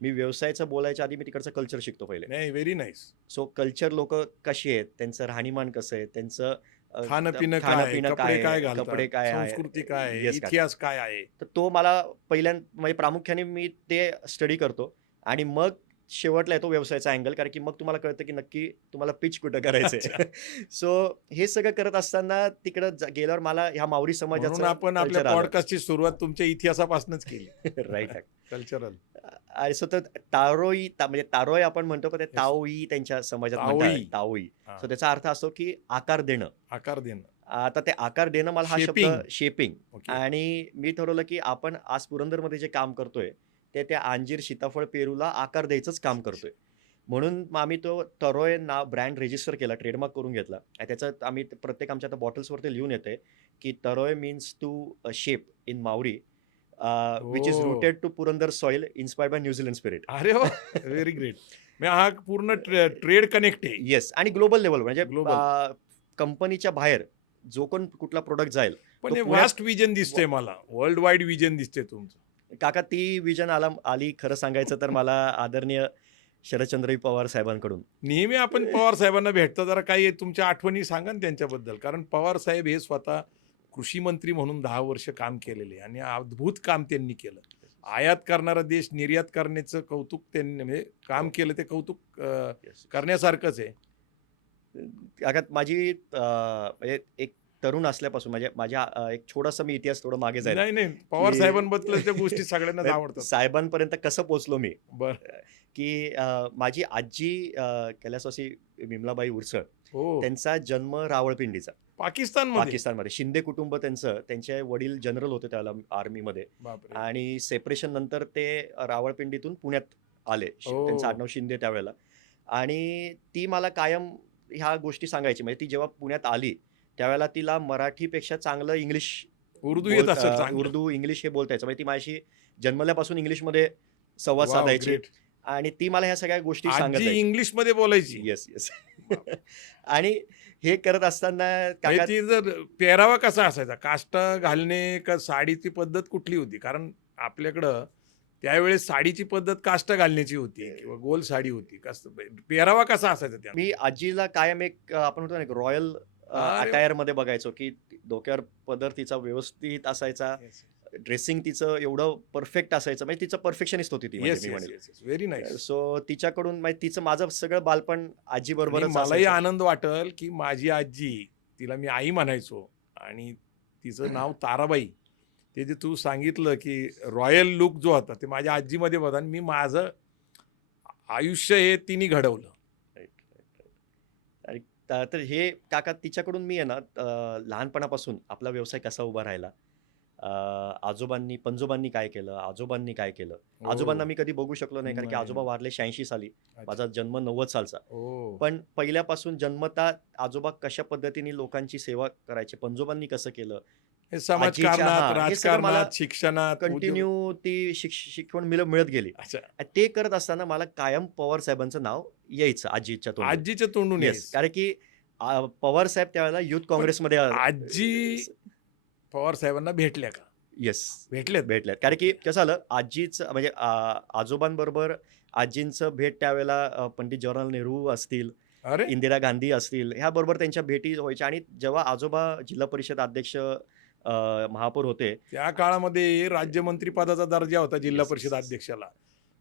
मी व्यवसायाचं बोलायच्या आधी मी तिकडचं कल्चर शिकतो पहिले. नाही, व्हेरी नाईस. सो कल्चर लोकं कशी आहेत, त्यांचं राहणीमान कसं आहे, त्यांचं खाणं-पिणं काय आहे? खाणं-पिणं कपडे काय काय आहे, घालतात? कपडे काय आहे, संस्कृती काय आहे? येस काका. इतिहास काय आहे? तर तो मला म्हणजे प्रामुख्याने मी ते स्टडी करतो आणि मग शेवटला येतो व्यवसायाचा अँगल, कारण की मग तुम्हाला कळतं की नक्की तुम्हाला पिच कुठं करायचंय. अच्छा. सो हे सगळं करत असताना तिकडं गेल्यावर मला ह्या मावरी म्हणून समाजाचं आपण आपल्या कल्चर आलं. पॉडकास्टची सुरुवात तुमच्या इतिहासापासूनच केली. राईट. कल्चरल. आणि सो तर म्हणजे तारोई आपण म्हणतो, पण ते ताओई त्यांच्या समाजात म्हणतात. ताओई. ताओई. हां. सो त्याचा अर्थ असतो की आकार देणं. आकार देणं. आता ते आकार देणं मला हा शब्द Shaping. शेपिंग. ओके. आणि मी ठरवलं की आपण आज पुरंदरमध्ये जे काम करतोय ते त्या अंजीर, सीताफळ, पेरूला आकार द्यायचंच काम करतोय. म्हणून मग आम्ही तो तरोय नाव ब्रँड रजिस्टर केला, ट्रेडमार्क करून घेतला. आणि त्याच्यात आम्ही प्रत्येक आमच्या आता बॉटल्सवरती लिहून येते की तरोय means to shape in Maori which is oh! Rooted to Purandar soil inspired by New Zealand spirit. अरे वाह! Very great. म्हणजे हा पूर्ण ट्रेड कनेक्ट आहे. येस. आणि ग्लोबल लेवल म्हणजे Global. कंपनीच्या बाहेर जो कोण कुठला प्रोडक्ट जाईल पण तो हे पुण्यात- वास्ट विजन दिसतंय मला. वर्ल्ड वाईड विजन दिसतंय तुमचं. काका ती विजन आली खरं सांगायचं तर मला आदरणीय शरदचंद्र पवार साहेबांकडून. नेहमी आपण पवार साहेबांना भेटतो, जरा काही तुमच्या आठवणी सांगा ना त्यांच्याबद्दल. कारण पवार साहेब हे स्वतः कृषी मंत्री म्हणून 10 वर्ष काम केलेले आणि अद्भुत काम त्यांनी केलं. आयात करणारा देश निर्यात करण्याचं कौतुक त्यांनी म्हणजे काम केलं ते कौतुक करण्यासारखंच आहे. काका माझी म्हणजे एक तरुण असल्यापासून म्हणजे माझ्या एक छोटासा मी इतिहास थोडं मागे जाईल. नाही, नाही. पवार की- साहेबांबद्दलच्या गोष्टी सगळ्यांनाच आवडतात. साहेबांपर्यंत कसं पोहोचलो मी, बरं. की माझी आजी कैलासवासी विमलाबाई उरसळ हो. त्यांचा जन्म रावळपिंडीचा पाकिस्तानमध्ये. पाकिस्तानमध्ये. शिंदे कुटुंब त्यांचे वडील जनरल होते त्याला आर्मीमध्ये. बापरे. आणि सेपरेशन नंतर ते रावळपिंडीतून पुण्यात आले. ओ. त्यांचं आडनाव शिंदे त्यावेळेला. आणि ती मला कायम ह्या गोष्टी सांगायची. म्हणजे ती जेव्हा पुण्यात आली त्यावेळेला तिला मराठीपेक्षा चांगलं इंग्लिश उर्दू येत असेल चांगलं. उर्दू इंग्लिश हे बोलता यायचं. म्हणजे ती माझ्याशी जन्मल्यापासून इंग्लिशमध्ये संवाद Wow, साधायची. great. आणि ती मला ह्या सगळ्या गोष्टी सांगत आजी जायची. इंग्लिशमध्ये बोलायची. Yes yes. आणि हे करत असताना म्हणजे काका ती जर पेहरावा कसा असायचा, काष्टा घालणे का साडीची पद्धत कुठली होती? कारण आपल्याकडं त्यावेळेस साडीची पद्धत काष्टा घालण्याची होती किंवा गोल साडी होती. पेहरावा कसा असायचा त्या? मी आजीला कायम एक आपण म्हणतो ना एक रॉयल अरे अटायर मध्ये बघायचो, की डोक्यावर पदर तिचा व्यवस्थित असायचा, ड्रेसिंग तिचं एवढं परफेक्ट असायचं. म्हणजे तिचं परफेक्शनिस्ट होती ती म्हणजे येस मी येस म्हणेन. Yes very nice. सो तिच्याकडून म्हणजे तिचं माझं सगळं बालपण आजी बरोबरच मलाही आनंद वाटेल की माझी आजी, तिला मी आई म्हणायचो आणि तिचं नाव ताराबाई. ते जे तू सांगितलं की रॉयल लुक जो होता ते माझ्या आजीमध्ये होता आणि मी माझं आयुष्य हे तिने घडवलं. तर हे काका तिच्याकडून मी आहे ना लहानपणापासून आपला व्यवसाय कसा उभा राहिला, आजोबांनी पंजोबांनी काय केलं, आजोबांनी काय केलं. आजोबांना मी कधी बघू शकलो नाही, कारण की नाही. आजोबा वारले 86 साली. अच्छा. माझा जन्म 90 सालचा. ओ. पण पहिल्यापासून जन्मता आजोबा कशा पद्धतीने लोकांची सेवा करायचे, पंजोबांनी कसं केलं, हे आजीच्या- समाजकारणात, हां, हे सगळं मला राजकारणात, शिक्षणात, कंटिन्यू ती शिकवण मिळत गेली. अच्छा. आणि ते करत असताना मला कायम पवार साहेबांचं नाव यायचं आजीच्या तोंडून. आजीच्या तोंडून येस, यायचं. कारण की पवार साहेब त्यावेळेला युथ काँग्रेसमध्ये आजी पवार साहेबांना भेटल्या का? येस भेटल्यात. कारण की कसं झालं, आजीचं म्हणजे आजोबांबरोबर आजींचं भेट त्यावेळेला पंडित जवाहरलाल नेहरू असतील, अरे इंदिरा गांधी असतील, ह्याबरोबर त्यांच्या भेटी व्हायच्या. आणि जेव्हा आजोबा जिल्हा परिषद अध्यक्ष महापौर होते, त्या काळामध्ये राज्यमंत्री पदाचा दर्जा होता जिल्हा Yes, परिषद yes. अध्यक्षाला.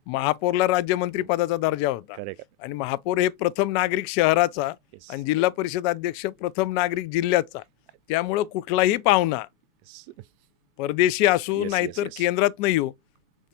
महापौरला राज्यमंत्री पदाचा दर्जा होता करेक्ट. आणि महापौर हे प्रथम नागरिक शहराचा आणि जिल्हा परिषद अध्यक्ष प्रथम नागरिक जिल्ह्याचा. त्यामुळं कुठलाही पाहुणा परदेशी असू Yes, नाहीतर yes. केंद्रात नाही येऊ,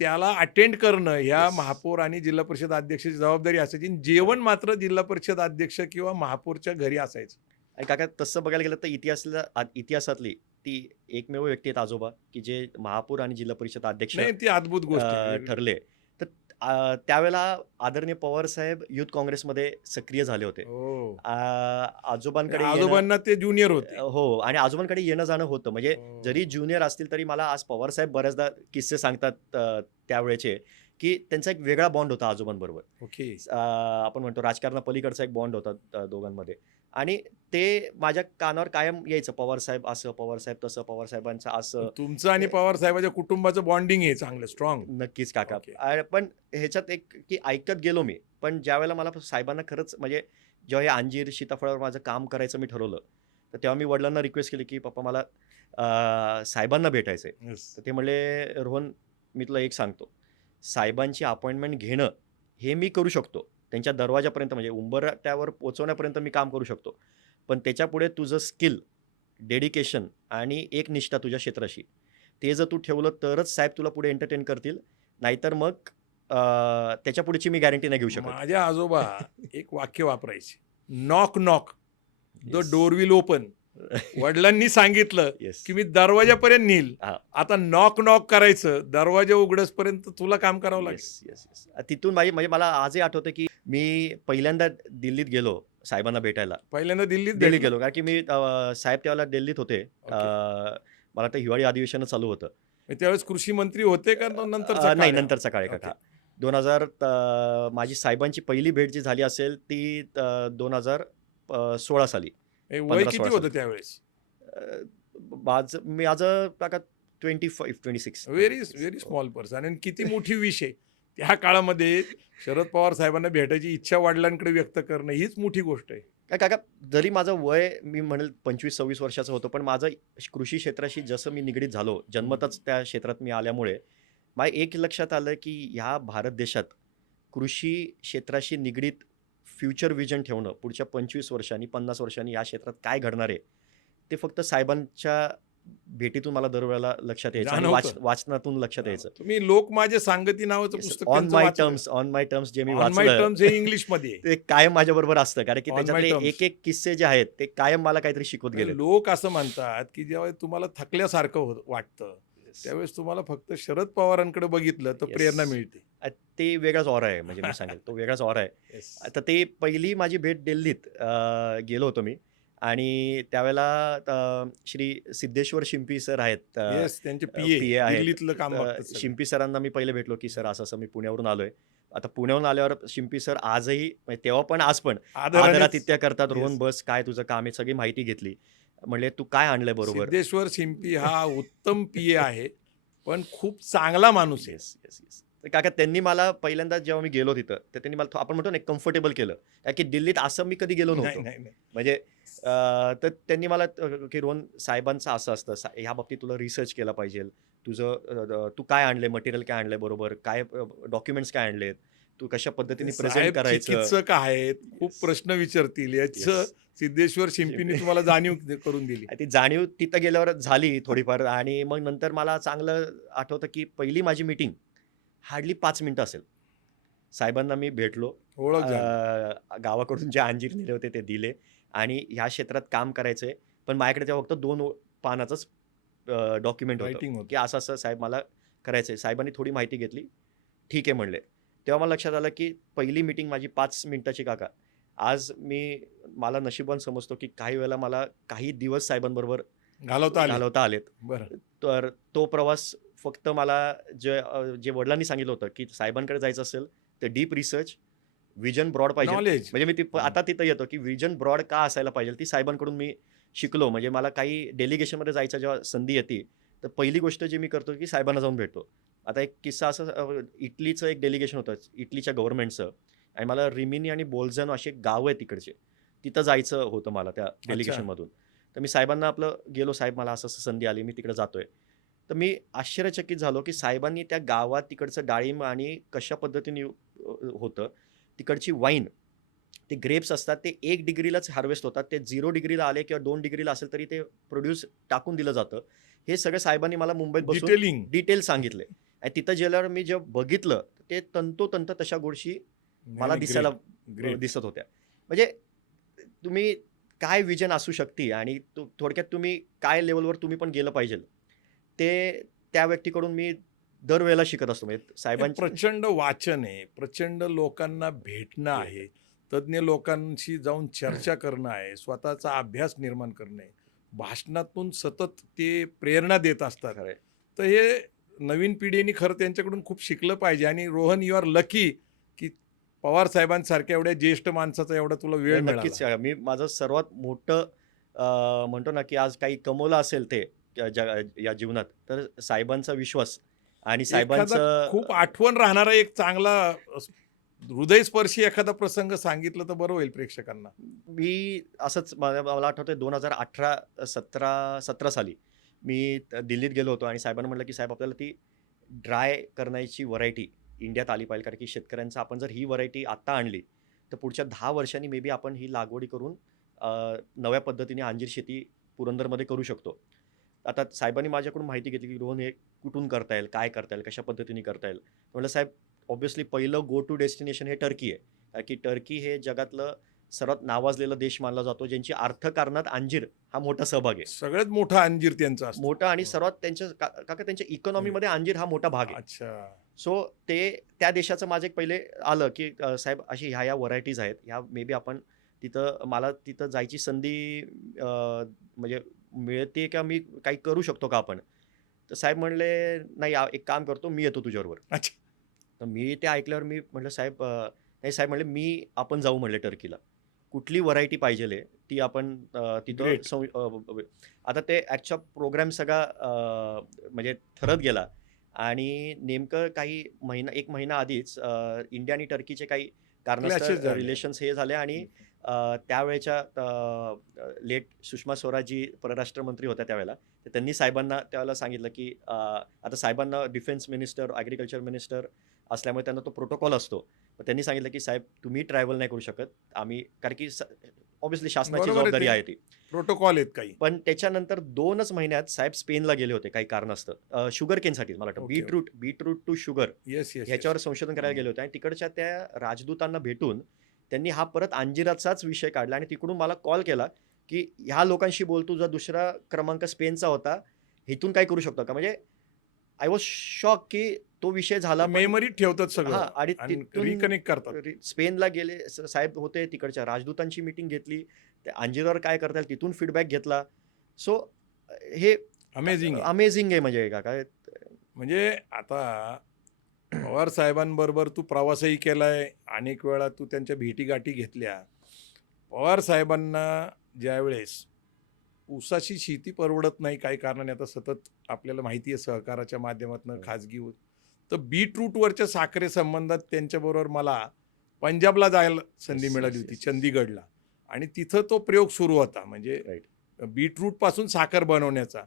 त्याला अटेंड करणं ह्या Yes. महापौर आणि जिल्हा परिषद अध्यक्षाची जबाबदारी असायची. जेवण मात्र जिल्हा परिषद अध्यक्ष किंवा महापौरच्या घरी असायचं. आणि काका तसं बघायला गेलं तर इतिहासातली ती एकमेव व्यक्ती आहेत आजोबा, की जे महापौर आणि जिल्हा परिषद अध्यक्ष नाही, ती अद्भुत गोष्ट आहे. ठरले. तर त्यावेळेला आदरणीय पवारसाहेब युथ काँग्रेसमध्ये सक्रिय झाले होते. हो. अ, आजोबांकडे येणं आजोबांना ते ज्युनियर होते. हो आणि आजोबांकडे येणं-जाणं होतं. म्हणजे जरी हो. ज्युनियर असतील तरी मला आज पवारसाहेब बऱ्याचदा किस्से सांगतात त्यावेळेचे, की त्यांचा एक वेगळा बॉन्ड होता आजोबांबरोबर. ओके. आपण म्हणतो राजकारणापलीकडचा एक बॉन्ड होता दोघांमध्ये आणि ते माझ्या कानावर कायम यायचं, पवारसाहेब असं, पवारसाहेब तसं, पवारसाहेबांचं असं. तुमचं आणि ते पवार साहेबांच्या कुटुंबाचं बॉन्डिंग आहे चांगलं स्ट्रॉंग. नक्कीच काका. ओके. पण ह्याच्यात एक की ऐकत गेलो मी. पण ज्यावेळेला मला साहेबांना खरंच म्हणजे जेव्हा हे अंजीर, सीताफळावर माझं काम करायचं मी ठरवलं, तर तेव्हा मी वडिलांना रिक्वेस्ट केली, की "पप्पा मला साहेबांना भेटायचंय." येस. तर ते म्हणले, "रोहन, मी तुला एक सांगतो, साहेबांची अपॉइंटमेंट घेणं हे मी करू शकतो. त्यांच्या दरवाजापर्यंत म्हणजे उंबरठ्यावर पोहोचवण्यापर्यंत मी काम करू शकतो. पण त्याच्यापुढे तुझं स्किल, डेडिकेशन आणि एक निष्ठा तुझ्या क्षेत्राशी, ते जर तू ठेवलं तरच साहेब तुला पुढे एंटरटेन करतील. नाहीतर मग त्याच्या पुढची मी गॅरंटी नाही घेऊ शकत." माझे आजोबा एक वाक्य वापरायचे. Knock knock the yes. Door will open. वडिलांनी सांगितलं येस. की मी दरवाजापर्यंत नेईल. हां. आता नॉक नॉक करायचं, दरवाजा उघडसपर्यंत तुला काम करावं लागेल. Yes, yes, yes. तिथून म्हणजे मला आजही आठवतं, की मी पहिल्यांदा दिल्लीत गेलो साहेबांना भेटायला. पहिल्यांदा दिल्लीत दिल्लीत भेटला. गेलो कारण की मी साहेब त्यावेळेला दिल्लीत होते. ओके. मला वाटतं हिवाळी अधिवेशनच चालू होतं. त्यावेळेस कृषी मंत्री होते का तो नंतरचा नाही, काळ आहे? नंतरचा काळ आहे काका. ओके. 2000 माझी साहेबांची पहिली भेट जी झाली असेल ती 2016 साली. हे वय 15-16 किती साली. होतं त्यावेळेस? अ, माझं काका 25-26. Very very small person. आणि किती मोठी विष आहे. त्या काळामध्ये शरद पवार साहेबांना भेटायची इच्छा वडिलांकडे व्यक्त करणं हीच मोठी गोष्ट आहे. काय काका, जरी माझं वय मी म्हणेल 25-26 वर्षाचं होतं, पण माझं कृषी क्षेत्राशी जसं मी निगडीत झालो, जन्मतःच त्या क्षेत्रात मी आल्यामुळे, मला एक लक्षात आलं, की ह्या भारत देशात कृषी क्षेत्राशी निगडीत फ्युचर व्हिजन ठेवणं, पुढच्या 25 वर्षांनी, 50 वर्षांनी या क्षेत्रात काय घडणार आहे, ते फक्त साहेबांच्या भेटीतून मला दरवेळेला लक्षात यायचं आणि जाणवतं. वाचनातून लक्षात यायचं. तुम्ही लोक माझे सांगती नावाचं पुस्तक ऑन त्यांचं माय वाचलं? टर्म्स, ऑन माय टर्म्स जे मी ऑन माय वाचलं, टर्म्स हे इंग्लिशमध्ये आहे. ते कायम माझ्याबरोबर असतं. कारण की On my त्याच्यातले terms. एक-एक किस्से जे आहेत, ते कायम मला काहीतरी शिकवत गेले. लोक असं म्हणतात की जेव्हा तुम्हाला थकल्यासारखं वाटतं त्यावेळेस तुम्हाला फक्त शरद पवारांकडे बघितलं तर Yes. प्रेरणा मिळते. ते वेगळाच ऑरा आहे म्हणजे मी सांगेल. तो वेगळाच ऑरा आहे. आता ते पहिली माझी भेट दिल्लीत गेलो होतो मी आणि त्यावेळेला श्री सिद्धेश्वर शिंपी सर आहेत. येस, त्यांचे PA पीए आहेत. दिल्लीतलं काम बघतात सगळे. शिंपी सरांना मी पहिले भेटलो, की "सर असं-असं मी पुण्यावरून आलोय." आता पुण्याहून आल्यावर शिंपी सर आजही म्हणजे तेव्हा पण आज पण आदरानेच- आदरातिथ्य करतात. "रोहन Yes. बस, काय तुझं काम आहे?" सगळी माहिती घेतली. म्हणले, "तू काय आणलंय बरोबर?" सिद्धेश्वर शिंपी हा उत्तम पीए आहे पण खूप चांगला माणूस आहे. Yes, yes, yes. तर काका त्यांनी मला पहिल्यांदा जेव्हा मी गेलो तिथं, तर त्यांनी मला आपण म्हणतो ना कम्फर्टेबल केलं. कारण की दिल्लीत असं मी कधी गेलो नाही नव्हतो. नाही नाही. म्हणजे तर त्यांनी मला की रोहन साहेबांचं असं असतं, ह्या बाबतीत तुला रिसर्च केला पाहिजे. तुझं तू काय आणलंय, मटेरियल काय आणलंय बरोबर, काय डॉक्युमेंट्स काय आणलेत, तू कशा पद्धतीने प्रेझेंट साहेब करायचं. चिकित्सक आहेत, खूप Yes. प्रश्न विचारतील याचं Yes. सिद्धेश्वर शिंपीने तुम्हाला जाणीव करून दिली. ती जाणीव तिथं गेल्यावर झाली थोडीफार आणि मग नंतर मला चांगलं आठवतं की पहिली माझी मीटिंग हार्डली 5 मिनिटं असेल. साहेबांना मी भेटलो. ओळख झाली. गावाकडून जे अंजीर नेले होते ते दिले आणि ह्या क्षेत्रात काम करायचंय. पण माझ्याकडे तेव्हा फक्त 2 पानाचंच डॉक्युमेंट Writing होतं, होतं. की असं-असं साहेब मला करायचंय. साहेबांनी थोडी माहिती घेतली. ठीक आहे म्हणले. तेव्हा मला लक्षात आलं, की पहिली मीटिंग माझी 5 मिनिटाची काका. आज मला नशिबवान समजतो, की काही वेळेला मला काही दिवस साहेबांबरोबर घालवता आलेत. बरं. तर तो प्रवास फक्त मला जे वडिलांनी सांगितलं होतं, की साहेबांकडे जायचं असेल तर डीप रिसर्च, व्हिजन ब्रॉड पाहिजे. नॉलेज. म्हणजे मी आता तिथं येतो, की व्हिजन ब्रॉड का असायला पाहिजे ती साहेबांकडून मी शिकलो. म्हणजे मला काही डेलिगेशनमध्ये जायचं जेव्हा संधी येते, तर पहिली गोष्ट जी मी करतो, की साहेबांना जाऊन भेटतो. आता एक किस्सा असा इटलीचं एक डेलिगेशन होतं, इटलीच्या गव्हर्नमेंटचं आणि मला रिमिनी आणि बोल्झानो अशी गावं आहेत तिकडचे. तिथं जायचं होतं मला त्या डेलिगेशनमधून. तर मी साहेबांना आपलं गेलो, "साहेब मला असं-असं संधी आली, मी तिकडे जातोय." तर मी आश्चर्यचकित झालो, की साहेबांनी त्या गावात तिकडचं डाळिंब आणि कशा पद्धतीने होतं, तिकडची वाईन, ते ग्रेप्स असतात ते 1 डिग्रीलाच हार्वेस्ट होतात. ते 0 डिग्रीला आले किंवा 2 डिग्रीला असेल तरी ते प्रोड्यूस टाकून दिलं जातं. हे सगळं साहेबांनी मला मुंबईत बसून डिटेलिंग. डिटेल सांगितले आणि तिथं गेल्यावर मी जेव्हा बघितलं, ते तंतोतंत तशा गोष्टी मला दिसायला ग्रेट. दिसत होत्या. म्हणजे तुम्ही काय विजन असू शकते आणि थोडक्यात तुम्ही काय लेवलवर तुम्ही पण गेलं पाहिजे, ते त्या व्यक्तीकडून मी दरवेळेला शिकत असतो. म्हणजे हे साहेबांची प्रचंड वाचन आहे, प्रचंड लोकांना भेटणं भेट आहे, तज्ज्ञ लोकांशी जाऊन चर्चा करणं आहे, स्वतःचा अभ्यास निर्माण करणं आहे. भाषणातून सतत ते प्रेरणा देत असतात. खरं आहे. तर हे नवीन पिढीने खरं त्यांच्याकडून खूप शिकलं पाहिजे आणि रोहन यू आर लकी की पवार साहेबांसारख्या एवढ्या ज्येष्ठ माणसाचा एवढा तुला वेळ नाही, मिळाला. नक्कीच मी माझं सर्वात मोठं म्हणतो ना, की आज काही कमवलं असेल ते या जीवनात, तर साहेबांचा विश्वास आणि एखादा साहेबांचं खूप आठवण राहणारा एक चांगला हृदयस्पर्शी एखादा प्रसंग सांगितलं तर बरं होईल प्रेक्षकांना. मी असंच मला आठवतंय 2017 साली मी दिल्लीत गेलो होतो आणि साहेबांना म्हटलं, की "साहेब आपल्याला ती ड्राय करण्याची व्हरायटी इंडियात आली पाहिजे. कारण की शेतकऱ्यांचं आपण जर ही व्हरायटी आत्ता आणली, तर पुढच्या 10 वर्षांनी मे बी आपण ही लागवडी करून नव्या पद्धतीने अंजीर शेती पुरंदरमध्ये करू शकतो." आता साहेबांनी माझ्याकडून माहिती घेतली, की रोहन हे कुठून करता येईल, काय करता येईल, कशा पद्धतीने करता येईल. म्हटलं, "साहेब ऑब्व्हियसली पहिलं गो टू डेस्टिनेशन हे टर्की आहे." कारण की टर्की हे जगातलं सर्वात नावाजलेला देश मानला जातो, ज्यांची अर्थकारणात अंजीर हा मोठा सहभाग आहे. सगळ्यात मोठा अंजीर त्यांचा असतो. मोठा आणि हो. सर्वात त्यांच्या काका त्यांच्या इकॉनॉमीमध्ये अंजीर हा मोठा भाग आहे. अच्छा. सो ते त्या देशाचं माझं एक पहिले आलं, की साहेब अशी ह्या व्हरायटीज आहेत. ह्या मे बी आपण तिथं मला तिथं जायची संधी म्हणजे मिळते का मी काही करू शकतो का आपण? तर साहेब म्हणले, "नाही एक काम करतो, मी येतो तुझ्याबरोबर." अच्छा. तर मी ते ऐकल्यावर मी म्हटलं, "साहेब नाही." साहेब म्हणले, आपण जाऊ म्हणले टर्कीला. कुठली व्हरायटी पाहिजेल आहे ती आपण तिथं ग्रेट. आता ते ॲक्चुअल प्रोग्राम सगळा म्हणजे ठरत गेला आणि नेमकं काही महिना 1 महिना आधीच इंडिया आणि टर्कीचे काही क्लॅशेस कारणास्तव झाले. रिलेशन्स हे झाले आणि त्यावेळच्या लेट सुषमा स्वराजी परराष्ट्र मंत्री होत्या त्यावेळेला. तर त्यांनी साहेबांना त्यावेळेला सांगितलं, की आता साहेबांना डिफेन्स मिनिस्टर, ॲग्रीकल्चर मिनिस्टर असल्यामुळे त्यांना तो प्रोटोकॉल असतो. तर त्यांनी सांगितलं, की "साहेब तुम्ही ट्रॅव्हल नाही करू शकत. आम्ही" कारण की ऑब्व्हियसली शासनाची बरोबर आहे जबाबदारी ते. आहे ती. प्रोटोकॉल आहेत काही. पण त्याच्यानंतर 2च महिन्यात साहेब स्पेनला गेले होते काही कारणास्तव. शुगर केनसाठी मला वाटतं. Okay. Beetroot to sugar yes, yes, yes. ह्याच्यावर संशोधन करायला गेले होते आणि तिकडच्या त्या राजदूतांना भेटून त्यांनी हा परत अंजिराचाच विषय काढला आणि तिकडून मला कॉल केला, की "ह्या लोकांशी बोल, तुझा दुसरा क्रमांक स्पेनचा होता. इथून काय करू शकतो का?" म्हणजे आय वॉज शॉक की तो विषय झाला पण मेमरीत ठेवतात हां सगळं आणि आणि तिथून रिकनेक्ट करतात. स्पेनला गेले. साहेब होते तिकडच्या राजदूतांची मीटिंग घेतली. त्या अंजिरावर काय करता येईल तिथून फीडबॅक घेतला. सो हे अमेझिंग आहे. अमेझिंग आहे म्हणजे काय म्हणजे आता पवार साहेबांबरोबर तू प्रवासही केलाय, अनेक वेळा तू त्यांच्या भेटीगाठी घेतल्या. पवार साहेबांना ज्यावेळेस ऊसाची शेती परवडत नाही काही कारणाने, आता सतत आपल्याला माहिती आहे सहकाराच्या माध्यमातून खाजगी तर बीटरूटवरच्या साखरे संबंधात त्यांच्याबरोबर मला पंजाबला जायला संधी येस, मिळाली येस, होती, येस, येस. चंदीगडला. आणि तिथं तो प्रयोग सुरू होता म्हणजे राईट. बीटरूटपासून साखर बनवण्याचा.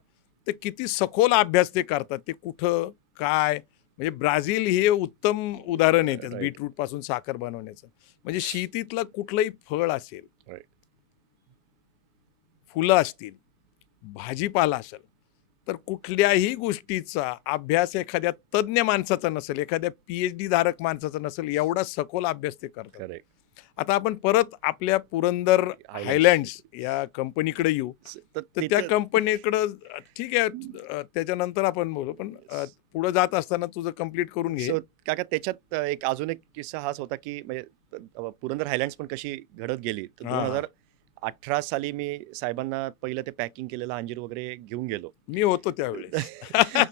तर किती सखोल अभ्यास ते करतात. ते कुठं, काय म्हणजे ब्राझील हे उत्तम उदाहरण आहे त्याचं राईट. बीटरूटपासून साखर बनवण्याचं. म्हणजे शेतीतलं कुठलंही फळ असेल, राईट. फुलं असतील, भाजीपाला असेल, तर कुठल्याही गोष्टीचा अभ्यास एखाद्या तज्ञ माणसाचा नसेल, एखाद्या PhD धारक माणसाचा नसेल, एवढा सखोल अभ्यास ते करतात. करेक्ट. आता आपण परत आपल्या पुरंदर हायलँड्स या कंपनीकडे येऊ. तर त्या तिथं कंपनीकडं ठीक आहे, त्याच्यानंतर आपण बोलू. पण पुढं जात असताना तुझं कंप्लीट करून घे. सो काका त्याच्यात एक अजून एक किस्सा हाच होता, की म्हणजे पुरंदर हायलँड्स पण कशी घडत गेली. तर हां. 2018 साली मी साहेबांना पहिलं ते पॅकिंग केलेलं अंजीर वगैरे घेऊन गेलो. मी होतो त्यावेळेस.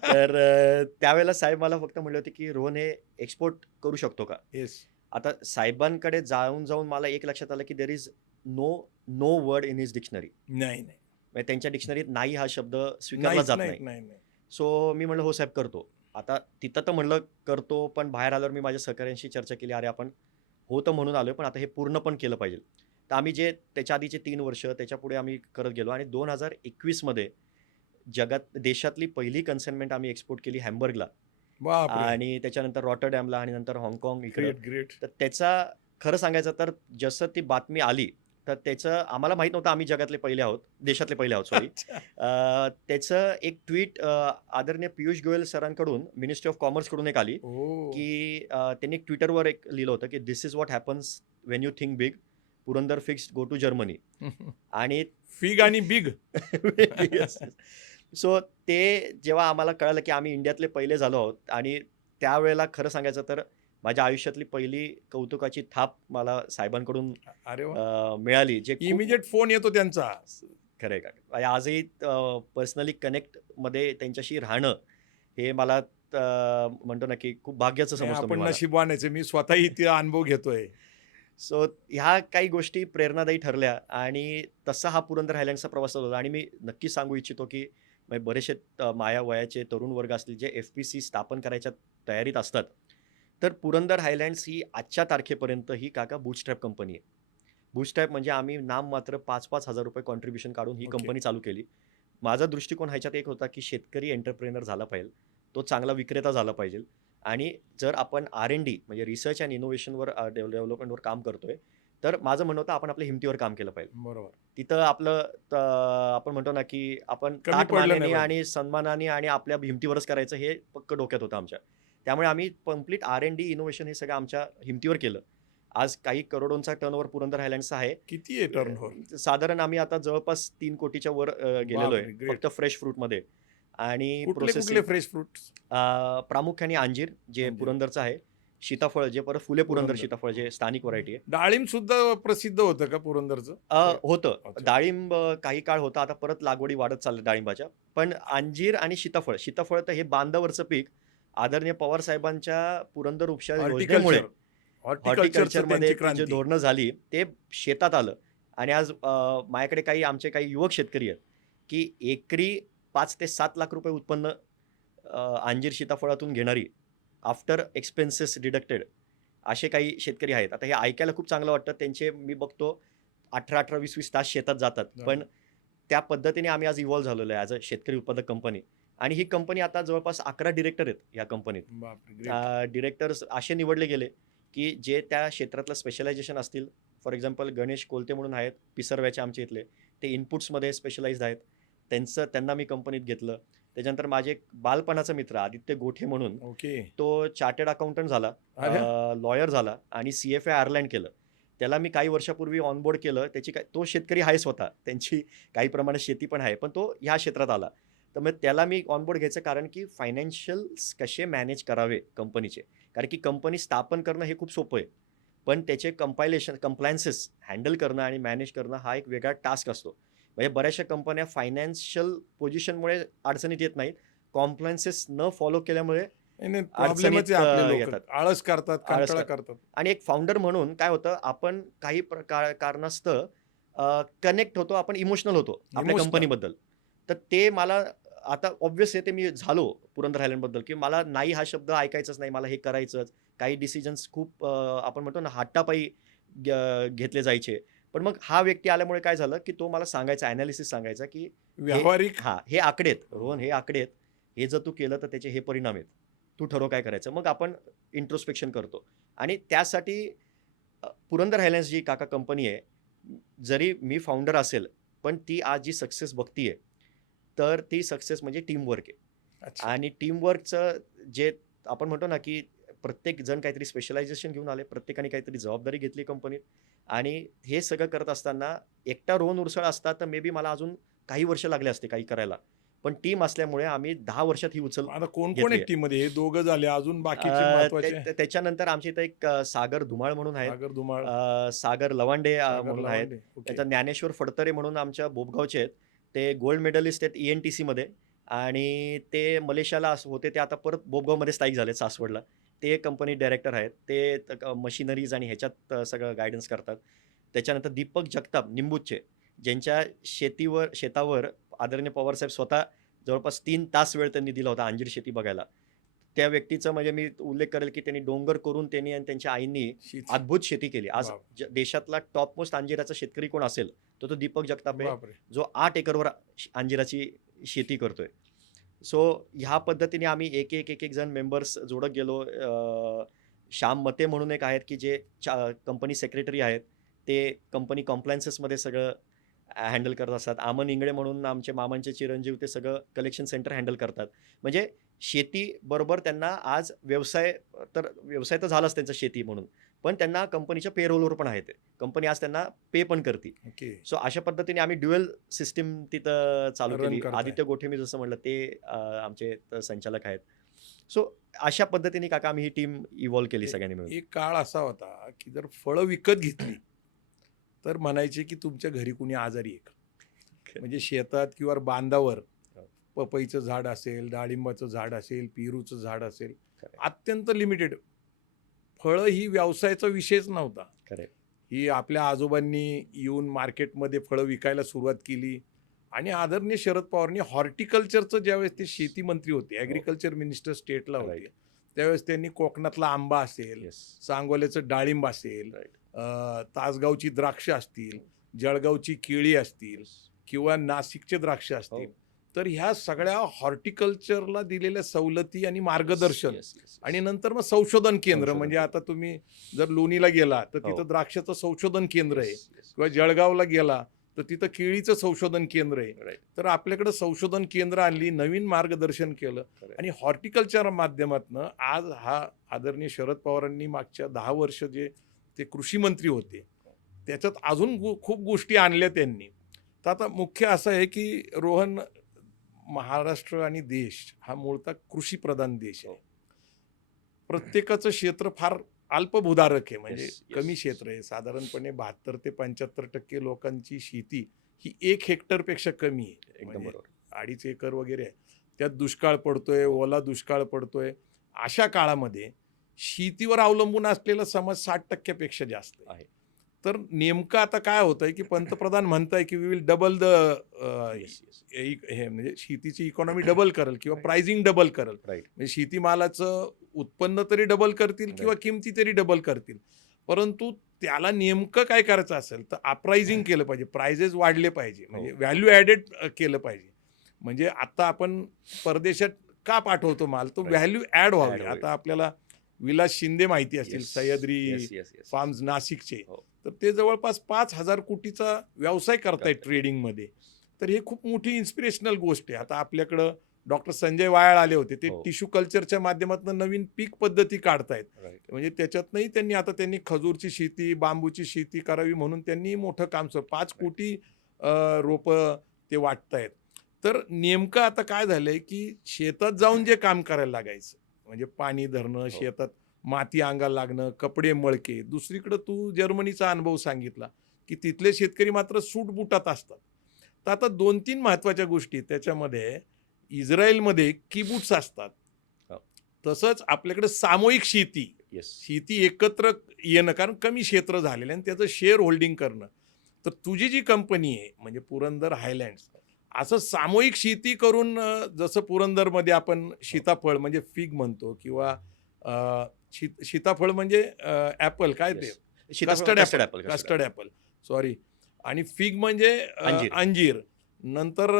तर त्यावेळेला साहेब मला फक्त म्हणले होते, की "रोहन हे एक्सपोर्ट करू शकतो का?" येस. आता साहेबांकडे जाऊन मला एक लक्षात आलं, की there is no no word in his dictionary. नाही, नाही. म्हणजे त्यांच्या डिक्शनरीत नाही हा शब्द स्वीकारला नाहीच, जात नाही, नाही. नाही, नाही. सो मी म्हणलं, "हो साहेब करतो." आता तिथं तर म्हणलं करतो, पण बाहेर आल्यावर मी माझ्या सहकाऱ्यांशी चर्चा केली, "अरे आपण हो तर म्हणून आलोय, पण आता हे पूर्ण पण केलं पाहिजे." तर आम्ही जे त्याच्या आधीचे 3 वर्ष त्याच्यापुढे आम्ही करत गेलो आणि 2021 मध्ये देशातली पहिली कन्साइनमेंट आम्ही एक्सपोर्ट केली हॅम्बर्गला बापरे! आणि त्याच्यानंतर रॉटरडॅमला आणि नंतर हाँगकाँग इकडं. Great, great. तर त्याचा खरं सांगायचं तर जसं ती बातमी आली, तर त्याचं आम्हाला माहीत नव्हतं आम्ही जगातले पहिले आहोत, देशातले पहिले आहोत सॉरी. अच्छा. त्याचं एक ट्वीट आदरणीय पियुष गोयल सरांकडून मिनिस्ट्री ऑफ कॉमर्सकडून एक आली, ओह! की त्यांनी एक ट्विटरवर एक लिहिलं होतं, की "this is what happens when you think big. Purandar figs go to Germany. आणि फिग आणि बिग. सो ते जेव्हा आम्हाला कळालं की आम्ही इंडियातले पहिले झालो आहोत आणि त्यावेळेला खरं सांगायचं तर माझ्या आयुष्यातली पहिली कौतुकाची थाप मला साहेबांकडून अरे वा. मिळाली, जे खूप इमिजिएट फोन येतो त्यांचा. खरं आहे का. आणि आजही पर्सनली कनेक्टमध्ये त्यांच्याशी राहणं हे मला म्हणतो ना की खूप भाग्याचं नाही, समजतो मी आपण मला. नशीबवान आहे. मी स्वतःही ते अनुभव घेतोय. सो ह्या काही गोष्टी प्रेरणादायी ठरल्या आणि तसा हा पुरंदर हायलँडचा प्रवास होता. आणि मी नक्की सांगू इच्छितो की म्हणजे बरेचसे माझ्या वयाचे तरुण वर्ग असतील जे FPC स्थापन करायच्या तयारीत असतात, तर पुरंदर हायलँड्स ही आजच्या तारखेपर्यंत ही काका बूटस्ट्रॅप कंपनी आहे. बूटस्ट्रॅप म्हणजे आम्ही नाममात्र ₹5,000-5,000 कॉन्ट्रिब्युशन काढून ही ओके. कंपनी चालू केली. माझा दृष्टिकोन ह्याच्यात एक होता की शेतकरी एंटरप्रेनर झाला पाहिजे, तो चांगला विक्रेता झाला पाहिजे. आणि जर आपण R&D म्हणजे रिसर्च अँड इनोव्हेशनवर डेव्हलपमेंटवर काम करतोय, तर माझं म्हणणं होतं आपण आपल्या हिमतीवर काम केलं पाहिजे. बरोबर. तिथं आपलं आपण म्हणतो ना की आपण कमी पडलं नाही ताठमानेने पाहिजे. आणि सन्मानाने आणि आपल्या हिमतीवरच करायचं हे पक्क डोक्यात होतं आमच्या. त्यामुळे आम्ही कंप्लीट R&D इनोव्हेशन हे सगळं आमच्या हिमतीवर केलं. आज काही करोडोंचा टर्नओव्हर पुरंदर हायलँड्सचा आहे. किती आहे टर्नओव्हर? साधारण आम्ही आता जवळपास 3 कोटीच्या वर गेलेलो बापरे, आहे ग्रेट. फक्त फ्रेश फ्रूटमध्ये. आणि कुठले कुठले प्रोसेसिंग फ्रेश फ्रुट्स? प्रामुख्याने अंजीर जे अंजीर. पुरंदरचं आहे, सीताफळ जे परत फुले पुरंदर पुरंदर. सीताफळ जे स्थानिक व्हरायटी आहे. डाळिंब सुद्धा प्रसिद्ध होतं का पुरंदरचं? होतं. अच्छा. डाळिंब काही काळ होतं, आता परत लागवडी वाढत चालल्या डाळिंबाच्या. पण अंजीर आणि सीताफळ, सीताफळ तर हे बांधावरचं पीक आदरणीय पवार साहेबांच्या पुरंदर उपशा योजनेमुळे हॉर्टिकल्चर. हॉर्टिकल्चरचं हॉर्टिकल्चरमध्ये त्यांची जी क्रांती. धोरणं झाली, ते शेतात आलं. आणि आज माझ्याकडे काही आमचे काही युवक शेतकरी आहेत, की एकरी 5 ते 7 लाख रुपये उत्पन्न अंजीर सीताफळातून घेणारी आफ्टर एक्सपेन्सेस डिडक्टेड असे काही शेतकरी आहेत. आता हे ऐकायला खूप चांगलं वाटतं. त्यांचे मी बघतो 18-18, 20-20 तास शेतात जातात. पण त्या पद्धतीने आम्ही आज इव्हॉल्व्ह झालेलो आहे ॲज अ शेतकरी उत्पादक कंपनी. आणि ही कंपनी आता जवळपास 11 डिरेक्टर आहेत या कंपनीत. बापरे, ग्रेट. डिरेक्टर्स असे निवडले गेले, की जे त्या क्षेत्रातलं स्पेशलायझेशन असतील. फॉर एक्झाम्पल गणेश कोलते म्हणून आहेत, पिसरव्याचे आमच्या इथले. ते इनपुट्समध्ये स्पेशलाइज्ड आहेत. त्यांना मी कंपनीत घेतलं. त्याच्यानंतर माझे एक बालपणाचा मित्र आदित्य गोठे म्हणून, ओके. तो चार्टर्ड अकाउंटंट झाला, अरे. लॉयर झाला आणि CFA आयर्लंड केलं. त्याला मी काही वर्षापूर्वी ऑनबोर्ड केलं. तो शेतकरी आहे स्वतः. त्यांची काही प्रमाणात शेती पण आहे, पण तो ह्या क्षेत्रात आला. तर मग त्याला मी ऑनबोर्ड घ्यायचं कारण की फायनान्शियल्स कसे मॅनेज करावे कंपनीचे. कारण की कंपनी स्थापन करणं हे खूप सोपं आहे. पण त्याचे कंप्लायन्सेस हँडल करणं आणि मॅनेज करणं हा एक वेगळा टास्क असतो. म्हणजे बऱ्याचशा कंपन्या फायनान्शियल पोझिशनमुळे अडचणीत येत नाहीत. कॉम्प्लायन्सेस न फॉलो केल्यामुळे नाही, अडचणीत प्रॉब्लेमच आहे आपले लोक. येतात. आळस करतात, आळस कंटाळा कर- करतात. आणि एक फाउंडर म्हणून काय होतं, आपण काही कारणास्तव कनेक्ट होतो, आपण इमोशनल होतो आपल्या Emotional. कंपनीबद्दल. तर ते मला आता ऑब्व्हियस आहे, ते मी झालो पुरंदर हायलँडबद्दल, की मला नाही हा शब्द ऐकायचाच नाही, मला हे करायचंच. काही डिसिजन्स खूप आपण म्हणतो ना हातापायी घेतले जायचे. पण मग हा व्यक्ती आल्यामुळे काय झालं, की तो मला सांगायचा, ॲनालिसिस सांगायचा, की व्यावहारिक. हे आकडे आहेत रोहन, हे आकडे आहेत. हे जर तू केलं तर त्याचे हे परिणाम आहेत. तू ठरव काय करायचं. मग आपण इंट्रोस्पेक्शन करतो. आणि त्यासाठी पुरंदर हायलँड्स जी काका कंपनी आहे, जरी मी फाउंडर असेल, पण ती आज जी सक्सेस बघतीये, तर ती सक्सेस म्हणजे टीमवर्क आहे. अच्छा. आणि टीमवर्कचं जे आपण म्हणतो ना, की प्रत्येक जण काहीतरी स्पेशलायझेशन घेऊन आले, प्रत्येकाने काहीतरी जबाबदारी घेतली कंपनीत. आणि हे सगळं करत असताना एकटा रोहन उरसळ असता तर मे बी मला अजून काही वर्ष लागले असते काही करायला. पण टीम असल्यामुळे आम्ही 10 वर्षात ही उचल आता कोण कोण घेतली आहे आहे. टीम मध्ये? हे दोघं झाले, अजून बाकीचे महत्वाचे? त्याच्यानंतर आमच्या इथं एक सागर धुमाळ म्हणून आहेत. सागर धुमाळ. सागर लवांडे सागर म्हणून आहेत. लवांडे. ओके. त्याचा ज्ञानेश्वर फडतरे म्हणून आमच्या बोबगावचे आहेत. ते गोल्ड मेडलिस्ट आहेत ENTCमध्ये. आणि ते मलेशियाला होते, ते आता परत बोबगावमध्ये स्थायिक झाले सासवडला. ते कंपनी डायरेक्टर आहेत. ते मशिनरीज आणि ह्याच्यात सगळं गायडन्स करतात. त्याच्यानंतर दीपक जगताप निंबूचे, ज्यांच्या शेतावर आदरणीय पवारसाहेब स्वतः जवळपास 3 तास वेळ त्यांनी दिला होता अंजीर शेती बघायला. त्या व्यक्तीचा म्हणजे मी उल्लेख करेल, की त्यांनी डोंगर करून त्यांनी आणि त्यांच्या आईंनी शीत. अद्भुत शेती केली. आज बाप. देशातला टॉप मोस्ट अंजिराचा शेतकरी कोण असेल, तो दीपक जगताप आहे, बापरे. जो 8 एकरवर अंजिराची शेती करतोय. सो ह्या पद्धतीने आम्ही एक जण मेंबर्स जोडत गेलो. श्याम मते म्हणून एक आहेत, की जे कंपनी सेक्रेटरी आहेत. ते कंपनी कॉम्प्लायन्सेसमध्ये सगळं हँडल करत असतात. आमन इंगळे म्हणून आमचे मामांचे चिरंजीव, ते सगळं कलेक्शन सेंटर हँडल करतात. म्हणजे शेतीबरोबर त्यांना आज व्यवसाय तर झालाच त्यांचा शेती म्हणून. पण त्यांना कंपनीच्या पेरोलवर पण आहे ते. कंपनी आज त्यांना पे पण करते. ओके. सो अशा पद्धतीने आम्ही ड्युअल सिस्टम तिथं चालू रन केली. करताय. आदित्य गोठे मी जसं म्हटलं ते आमचे संचालक आहेत. सो अशा पद्धतीने काका आम्ही ही टीम इव्हॉल्व केली सगळ्यांनी मिळून. एक काळ असा होता की जर फळं विकत घेतली तर म्हणायचे की तुमच्या घरी कुणी आजारी आहे का? म्हणजे शेतात किंवा बांधावर पपईचं झाड असेल, डाळिंबाचं झाड असेल, पेरूचं झाड असेल, खरं अत्यंत लिमिटेड. फळं ही व्यवसायाचा विषयच नव्हता. खरं ही आपल्या आजोबांनी येऊन मार्केटमध्ये फळं विकायला सुरुवात केली आणि आदरणीय शरद पवारांनी हॉर्टिकल्चरचं ज्यावेळेस ते शेती मंत्री होते, ॲग्रिकल्चर मिनिस्टर स्टेटला होते, राईट. त्यावेळेस त्यांनी कोकणातला आंबा असेल, येस. सांगोल्याचं डाळिंब असेल, राईट. तासगावची द्राक्ष असतील, जळगावची केळी असतील किंवा नाशिकचे द्राक्ष असतील, हो. तर ह्या सगळ्या हॉर्टिकल्चरला दिलेल्या सवलती आणि मार्गदर्शन येस, येस, येस. आणि नंतर मग संशोधन केंद्र. संशोधन म्हणजे केंद्र. आता तुम्ही जर लोणीला गेला तर हो. तिथं द्राक्षाचं संशोधन केंद्र आहे येस, येस. किंवा जळगावला गेला तर तिथं केळीचं संशोधन केंद्र आहे. राईट. तर आपल्याकडे संशोधन केंद्र आणली, नवीन मार्गदर्शन केलं खरं आणि हॉर्टिकल्चर माध्यमातून आज हा आदरणीय शरद पवारांनी मागच्या 10 वर्ष जे ते कृषी मंत्री होते त्याच्यात अजून खूप गोष्टी आणल्या त्यांनी. तर आता मुख्य असं आहे की रोहन, महाराष्ट्र आणि देश हा मूळतः कृषीप्रधान देश आहे. प्रत्येकाचं क्षेत्र फार अल्पभूधारक आहे, म्हणजे Yes, yes. कमी क्षेत्र आहे. साधारणपणे 72 ते 75% लोकांची शेती ही 1 हेक्टरपेक्षा कमी आहे. एकदम म्हणजे बरोबर. 2.5 एकर वगैरे आहे. त्यात दुष्काळ पडतोय, ओला दुष्काळ पडतोय. अशा काळामध्ये शेतीवर अवलंबून असलेला समाज 60% पेक्षा जास्त आहे. तर नेमकं आता काय होतंय की पंतप्रधान म्हणताय की we will double the yes, yes. हे म्हणजे शेतीची इकॉनॉमी डबल करेल किंवा प्राइसिंग डबल करेल. राईट. म्हणजे शेतीमालाचं उत्पन्न तरी डबल करतील किंवा किमती तरी डबल करतील. परंतु त्याला नेमकं काय करायचं असेल तर अप्राइजिंग केलं पाहिजे, प्राइजेस वाढले पाहिजे, म्हणजे व्हॅल्यू ॲडेड केलं पाहिजे. म्हणजे आता आपण परदेशात का पाठवतो माल, तो Right. व्हॅल्यू ॲड व्हावी. Add व्हावी. आता आपल्याला विलास शिंदे माहिती असतील, Yes, Sahyadri yes, yes, yes. Farms नाशिकचे. हो. तर ते जवळपास 5,000 कोटीचा व्यवसाय करतायत करतायत. ट्रेडिंगमध्ये. तर हे खूप मोठी इन्स्पिरेशनल गोष्ट आहे. आता आपल्याकडं डॉक्टर संजय वायाळ आले होते, ते हो. टिश्यू कल्चरच्या माध्यमातून नवीन पीक पद्धती काढतायत. राईट. म्हणजे त्याच्यातनंही त्यांनी खजूरची शेती, बांबूची शेती करावी म्हणून त्यांनी मोठं काम 5 कोटी रोपं ते वाटतायत. तर नेमकं आता काय झालंय की शेतात जाऊन जे काम करायला लागायचं, म्हणजे पाणी धरणं, शेतात माती अंगाला लागणं, कपडे मळके. दुसरीकडं तू जर्मनीचा अनुभव सांगितला की तिथले शेतकरी मात्र सूटबुटात असतात. तर आता 2-3 महत्त्वाच्या गोष्टी त्याच्यामध्ये, इस्रायलमध्ये किबुट्स असतात. हो. तसंच आपल्याकडे सामूहिक शेती, येस. शेती एकत्र येणं, कारण कमी क्षेत्र झालेलं आणि त्याचं शेअर होल्डिंग करणं. तर तुझी जी कंपनी आहे म्हणजे पुरंदर हायलँड्स, असं सामूहिक शेती करून जसं पुरंदरमध्ये आपण सीताफळ म्हणजे फिग म्हणतो किंवा सीताफळ म्हणजे ॲपल, काय ते कस्टर्ड ॲपल सॉरी, आणि फिग म्हणजे अंजीर. अंजीर. नंतर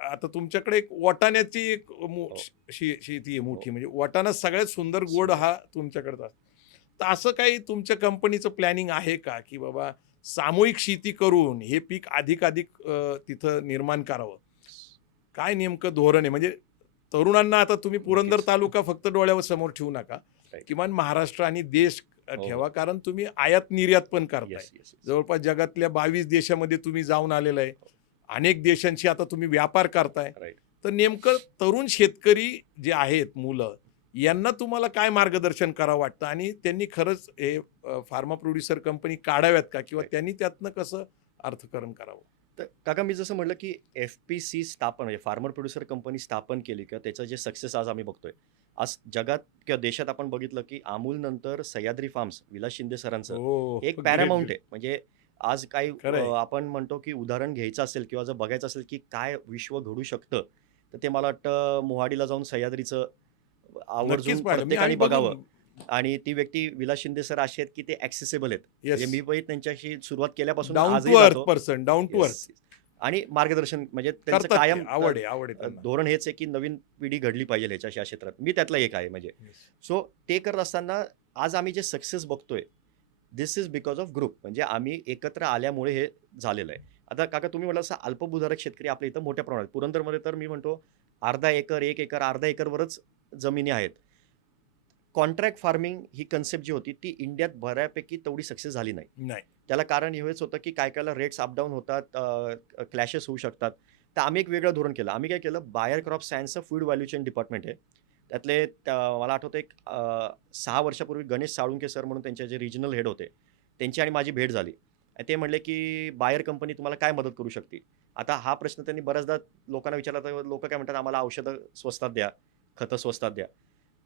आता तुमच्याकडे एक वाटाण्याची एक हो. शेती आहे मोठी, म्हणजे वाटाणा सगळ्यात सुंदर गोड हा तुमच्याकडचा. तर असं काही तुमच्या कंपनीचं प्लॅनिंग आहे का की बाबा सामूहिक शेती करून हे पीक अधिकाधिक तिथं निर्माण करावं? काय नेमकं धोरण आहे? म्हणजे तरुणांना आता तुम्ही पुरंदर नक्कीच. तालुका फक्त डोळ्यावर समोर ठेवू नका, Right. किमान महाराष्ट्र आणि देश हो. ठेवा, कारण तुम्ही आयात निर्यात पण करताय. Yes, yes, yes. जवळपास जगातल्या 22 देशामध्ये तुम्ही जाऊन आलेला आहे. अनेक देशांशी आता तुम्ही व्यापार करताय. राईट. तर नेमकं तरुण शेतकरी जे आहेत मुलं, यांना तुम्हाला काय मार्गदर्शन करावं वाटतं आणि त्यांनी खरंच हे फार्मा प्रोड्युसर कंपनी काढाव्यात का, किंवा Right. त्यांनी त्यातनं कसं अर्थकरण करावं? तर काका मी जसं म्हटलं की FPC स्थापन म्हणजे फार्मर प्रोड्युसर कंपनी स्थापन केली किंवा त्याचं जे सक्सेस आज आम्ही बघतोय, आज जगात किंवा देशात आपण बघितलं की अमूल नंतर सह्याद्री फार्म्स विलास शिंदे सरांचं हो, एक great, पॅरामाऊंट great. आहे. म्हणजे आज काही खरं आहे. आपण म्हणतो की उदाहरण घ्यायचं असेल किंवा जर बघायचं असेल की काय विश्व घडू शकतं, तर ते मला वाटतं मोहाडीला जाऊन सह्याद्रीचं आवर्जून नक्कीच पाहिलं मी प्रत्येकाने आणि बघावं. बघून. आणि ती व्यक्ती विलास शिंदे सर असे आहेत की ते ॲक्सेसिबल आहेत. म्हणजे येस, मी पण त्यांच्याशी सुरुवात केल्यापासून डाऊन आजही टू अर्थ जातो. Person, down to earth Yes, yes. आणि मार्गदर्शन म्हणजे त्यांचं करतात ते. कायम आवड आहे त्यांना. धोरण हेच आहे की नवीन पिढी घडली पाहिजे ह्याच्या या क्षेत्रात. मी त्यातला एक आहे म्हणजे. Yes. सो ते करत असताना आज आम्ही जे सक्सेस बघतोय, दिस इज बिकॉज ऑफ ग्रुप. म्हणजे आम्ही एकत्र आल्यामुळे हे झालेलं आहे. आता काका तुम्ही म्हटलं असं अल्पभूधारक शेतकरी आपल्या इथं मोठ्या प्रमाणात पुरंदरमध्ये तर मी म्हणतो अर्धा एकर, 1 एकर, अर्धा एकरवरच जमिनी आहेत. कॉन्ट्रॅक्ट फार्मिंग ही कन्सेप्ट जी होती ती इंडियात बऱ्यापैकी तेवढी सक्सेस झाली नाही. नाही. त्याला कारण हेच होतं की काय कायला रेट्स अपडाऊन होतात, क्लॅशेस होऊ शकतात. तर आम्ही एक वेगळं धोरण केलं. आम्ही काय केलं, बायर क्रॉप सायन्सचं फूड व्हॅल्यू चेन डिपार्टमेंट आहे. त्यातले मला आठवतं एक 6 वर्षापूर्वी गणेश साळुंके सर म्हणून त्यांचे जे रिजनल हेड होते, त्यांची आणि माझी भेट झाली. आणि ते म्हणले की बायर कंपनी तुम्हाला काय मदत करू शकते? आता हा प्रश्न त्यांनी बऱ्याचदा लोकांना विचारला, तर लोकं काय म्हणतात, आम्हाला औषधं स्वस्तात द्या, खतं स्वस्तात द्या.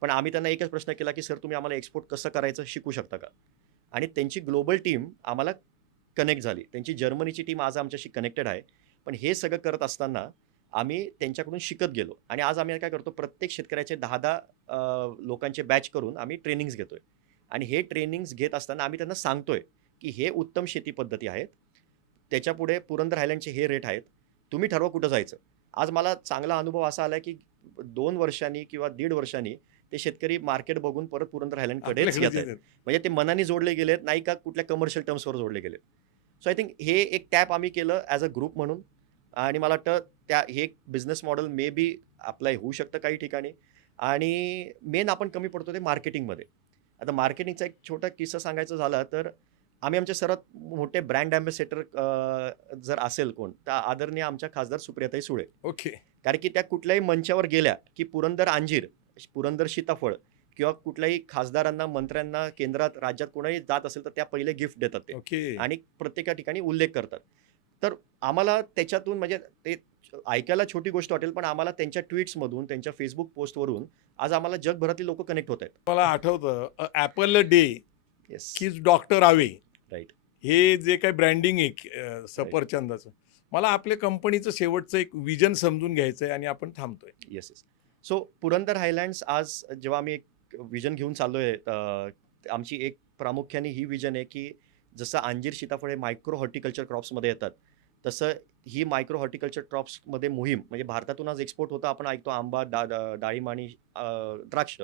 पण आम्ही त्यांना एकच प्रश्न केला की सर तुम्ही आम्हाला एक्सपोर्ट कसं करायचं शिकू शकता का? आणि त्यांची ग्लोबल टीम आम्हाला कनेक्ट झाली. त्यांची जर्मनीची टीम आज आमच्याशी कनेक्टेड आहे. पण हे सगळं करत असताना आम्ही त्यांच्याकडून शिकत गेलो आणि आज आम्ही काय करतो, प्रत्येक शेतकऱ्याचे 10-10 लोकांचे बॅच करून आम्ही ट्रेनिंग्स घेतोय. आणि हे ट्रेनिंग्स घेत असताना आम्ही त्यांना सांगतोय की हे उत्तम शेती पद्धती आहेत. त्याच्यापुढे पुरंदर हायलँडचे हे रेट आहेत. तुम्ही ठरवा कुठं जायचं. आज मला चांगला अनुभव असा आला की 2 वर्षांनी किंवा 1.5 वर्षांनी ते शेतकरी मार्केट बघून परत पुरंदर हायलँडकडेच आपल्याकडेच येत आहेत. येतात. म्हणजे ते मनाने जोडले गेलेत, नाही का कुठल्या कमर्शियल टर्म्सवर जोडले गेलेत. सो आय थिंक हे एक टॅप आम्ही केलं ॲज अ ग्रुप म्हणून. आणि मला वाटतं हे एक business model may be apply होऊ शकतं काही ठिकाणी. आणि मेन आपण कमी पडतो ते मार्केटिंगमध्ये. आता मार्केटिंगचा एक छोटा किस्सा सांगायचा झाला तर आम्ही आमचे सर्वात मोठे ब्रँड अँबॅसेडर जर असेल कोण, तर आदरणीय आमच्या खासदार सुप्रियाताई सुळे. ओके. कारण की त्या कुठल्याही मंचावर गेल्या की पुरंदर अंजीर, पुरंदर सीताफळ किंवा कुठल्याही खासदारांना, मंत्र्यांना, केंद्रात, राज्यात कोणाही जात असेल तर त्या पहिले गिफ्ट देतात ते. ओके. आणि प्रत्येक ठिकाणी उल्लेख करतात. तर आम्हाला त्याच्यातून म्हणजे ते ऐकायला छोटी गोष्ट वाटेल, पण आम्हाला त्यांच्या ट्वीट्समधून, त्यांच्या Facebook पोस्टवरून आज आम्हाला जगभरातली लोकं कनेक्ट होत आहेत. मला आठवतं Apple day yes. Keys doctor आवे. राइट. हे जे काही ब्रँडिंग आहे सफरचंदाचं, मला आपल्या कंपनीचं शेवटचं एक विजन समजून घ्यायचं आहे आणि आपण थांबतोय. Yes, yes. So Purandar Highlands आज जेव्हा आम्ही एक विजन घेऊन चाललोय, आमची एक प्रामुख्याने ही विजन आहे की जसं अंजीर, सीताफळ हे मायक्रो हॉर्टिकल्चर क्रॉप्समध्ये येतात, तसं ही मायक्रो हॉर्टिकल्चर क्रॉप्समध्ये मोहीम म्हणजे भारतातून आज एक्सपोर्ट होतं. आपण ऐकतो आंबा, डाळिंब आणि द्राक्ष.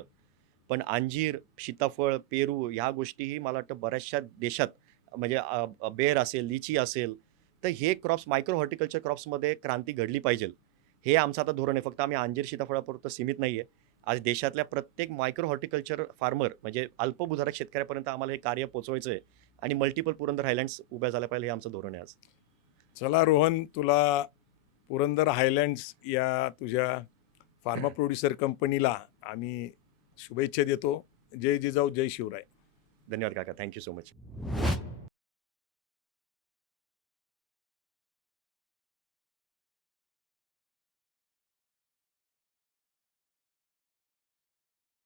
पण अंजीर, सीताफळ, पेरू ह्या गोष्टीही मला वाटतं बऱ्याचशा देशात म्हणजे बेर असेल, लिची असेल, तर हे क्रॉप्स मायक्रो हॉर्टिकल्चर क्रॉप्समध्ये क्रांती घडली पाहिजे. हे आमचं आता धोरण आहे. फक्त आम्ही अंजीर, सीताफळापुरतं सीमित नाही आहे. आज देशातल्या प्रत्येक मायक्रो हॉर्टिकल्चर फार्मर म्हणजे अल्पभूधारक शेतकऱ्यापर्यंत आम्हाला हे कार्य पोहोचवायचं आहे आणि मल्टिपल पुरंदर हायलँड्स उभ्या झाल्या पाहिजे, हे आमचं धोरण आहे आज. चला रोहन, तुला पुरंदर हायलँड्स या तुझ्या फार्मा प्रोड्युसर कंपनीला आम्ही शुभेच्छा देतो. जय जिजाऊ, जय शिवराय. धन्यवाद काका. Thank you so much.